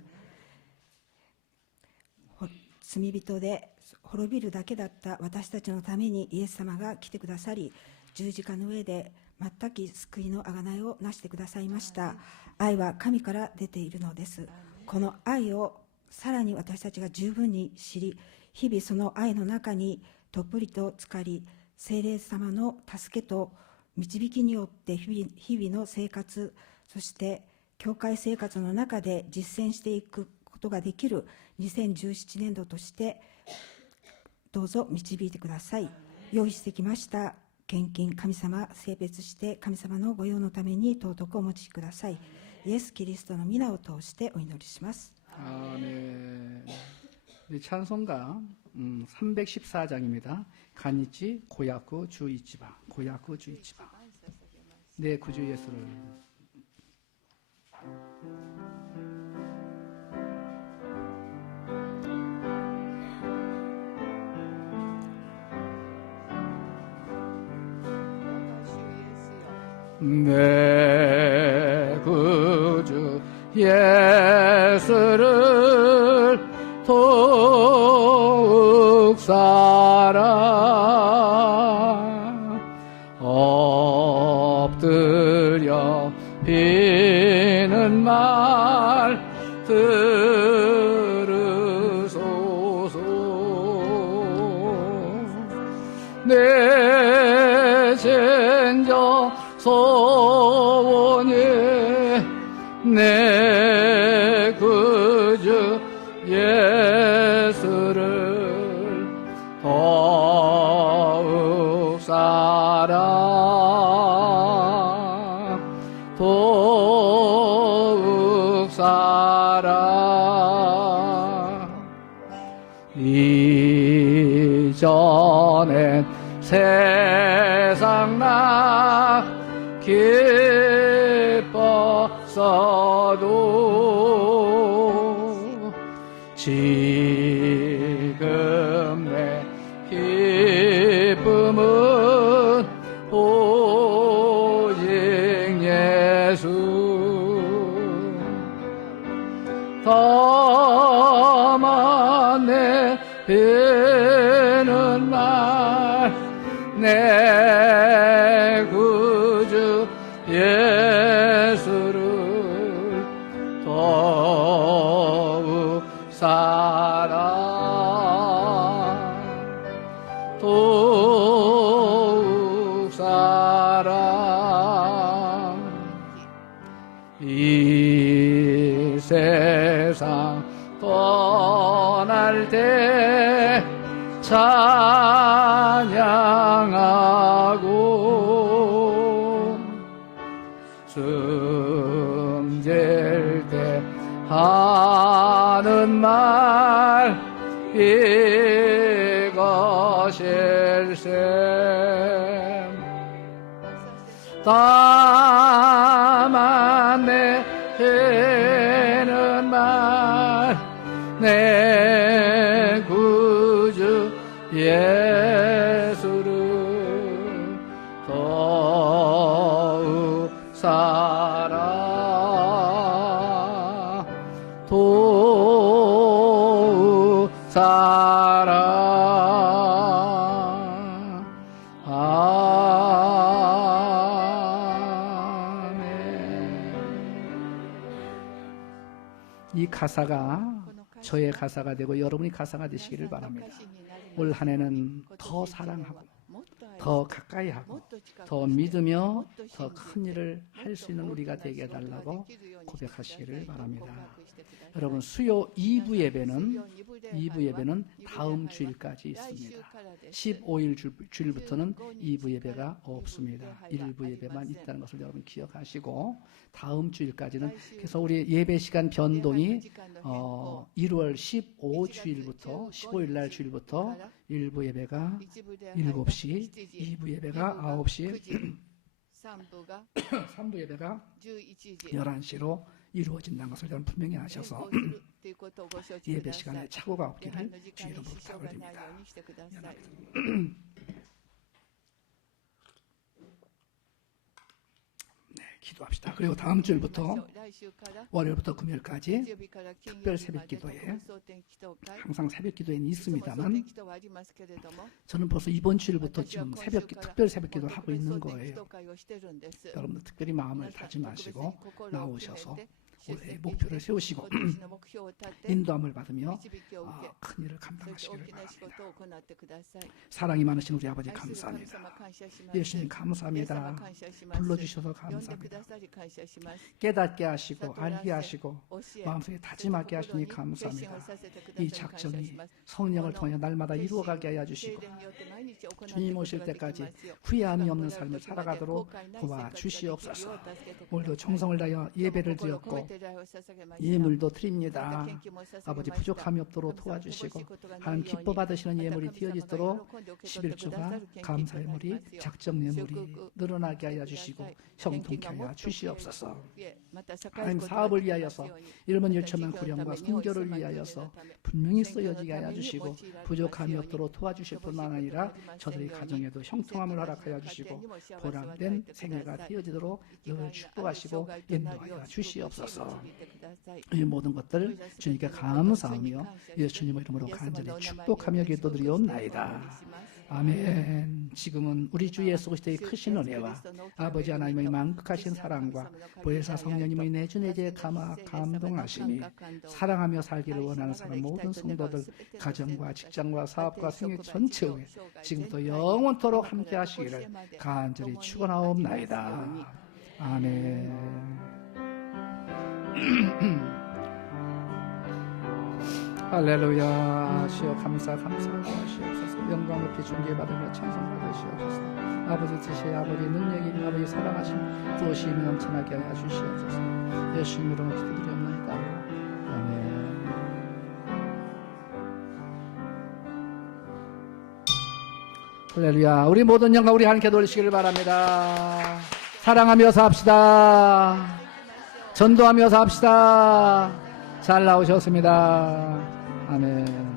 罪人で滅びるだけだった私たちのためにイエス様が来てくださり、十字架の上で全く救いの贖いをなしてくださいました。愛は神から出ているのです。この愛をさらに私たちが十分に知り、日々その愛の中にどっぷりと浸かり、聖霊様の助けと導きによって日々の生活、そして教会生活の中で実践していくことができる2017年度としてどうぞ導いてください。用意してきました献金、神様性別して神様の御用のために尊くお持ちください。イエス・キリストの皆を通してお祈りします。 아멘. 찬송가 314장입니다. 간이치 고야쿠 주이치바, 고야쿠 주이치바. 내 구주 예수를. 내 예수를 더욱 사랑 엎드려 비는 말 들으소서 내 젠저 소원이 내 구주 예수를 더욱 사랑 더욱 사랑 이전엔 세상 나 기뻤어도 지금 내 기쁨은 오직 예수 다만 내 비는 날 내 구주 예수를 더욱 사랑 더욱 사랑 이 세상 떠날 때 찬양하고 숨질 때 하는 말 이것일세 다만 내 해는 말 내 구주 예수를 더욱 사랑 더욱 사랑 아멘. 이 가사가 저의 가사가 되고 여러분이 가사가 되시기를 바랍니다. 올 한 해는 더 사랑하고 더 가까이 하고 더 믿으며 더 큰 일을 할 수 있는 우리가 되게 해달라고 고백하시기를 바랍니다. 여러분 수요 2부 예배는 다음 주일까지 있습니다. 15일 주일부터는 2부 예배가 없습니다. 1부 예배만 있다는 것을 여러분 기억하시고 다음 주일까지는 그래서 우리 예배 시간 변동이 1월 15 주일부터 15일 날 주일부터 1부 예배가 7시, 2부 예배가 9시, 3부 예배가 11시로 이루어진다는 것을 여러분 분명히 아셔서 예배 시간에 착오가 없기를 주 이름으로 부탁드립니다. 기도합시다. 그리고 다음 주일부터 월요일부터 금요일까지 특별 새벽 기도에 항상 새벽 기도에는 있습니다만 저는 벌써 이번 주일부터 지금 특별 새벽 기도를 하고 있는 거예요. 여러분들 특별히 마음을 다짐하시고 나오셔서 올해의 목표를 세우시고 인도함을 받으며 큰 일을 감당하시기를 바랍니다. 사랑이 많으신 우리 아버지 감사합니다. 예수님 감사합니다. 불러주셔서 감사합니다. 깨닫게 하시고 알게 하시고 마음속에 다짐하게 하시니 감사합니다. 이 작정이 성령을 통해 날마다 이루어가게 하여 주시고 주님 오실 때까지 후회함이 없는 삶을 살아가도록 도와주시옵소서. 오늘도 정성을 다하여 예배를 드렸고 예물도 드립니다. 아버지 부족함이 없도록 도와주시고 하나님 기뻐 받으시는 예물이 되어지도록 11조가 감사 예물이 작정 예물이 늘어나게 하여 주시고 형통케 하여 주시옵소서. 하나님 사업을 위하여서 1만 1천만 구령과 선교를 위하여서 분명히 쓰여지게 하여 주시고 부족함이 없도록 도와주실 뿐만 아니라 저들의 가정에도 형통함을 허락하여 주시고 보람된 생애가 되어지도록 늘 축복하시고 인도하여 주시옵소서. 이 모든 것들 주님께 감사하며 예수님의 이름으로 간절히 축복하며 기도드리옵나이다. 아멘. 지금은 우리 주 예수 그리스도의 크신 은혜와 아버지 하나님의 만극하신 사랑과 보혜사 성령님의 내주내제 감동하심이 사랑하며 살기를 원하는 사람 모든 성도들 가정과 직장과 사업과 생애 전체에 지금부터 영원토록 함께 하시기를 간절히 축원하옵나이다. 아멘. 할렐루야. 주여 감사하시옵소서. 영광 높이 존귀받으며 찬송 받으시옵소서. 아버지 뜻이 아버지 능력이 아버지 사랑하심 무엇이 넘쳐나게 하여 주시옵소서. 예수님으로 기도드리옵나이다. 아멘. 할렐루야. 우리 모든 영광 우리 하나님께 돌리시기를 바랍니다. 사랑하며 삽시다. 전도하며 삽시다. 잘 나오셨습니다. 아멘.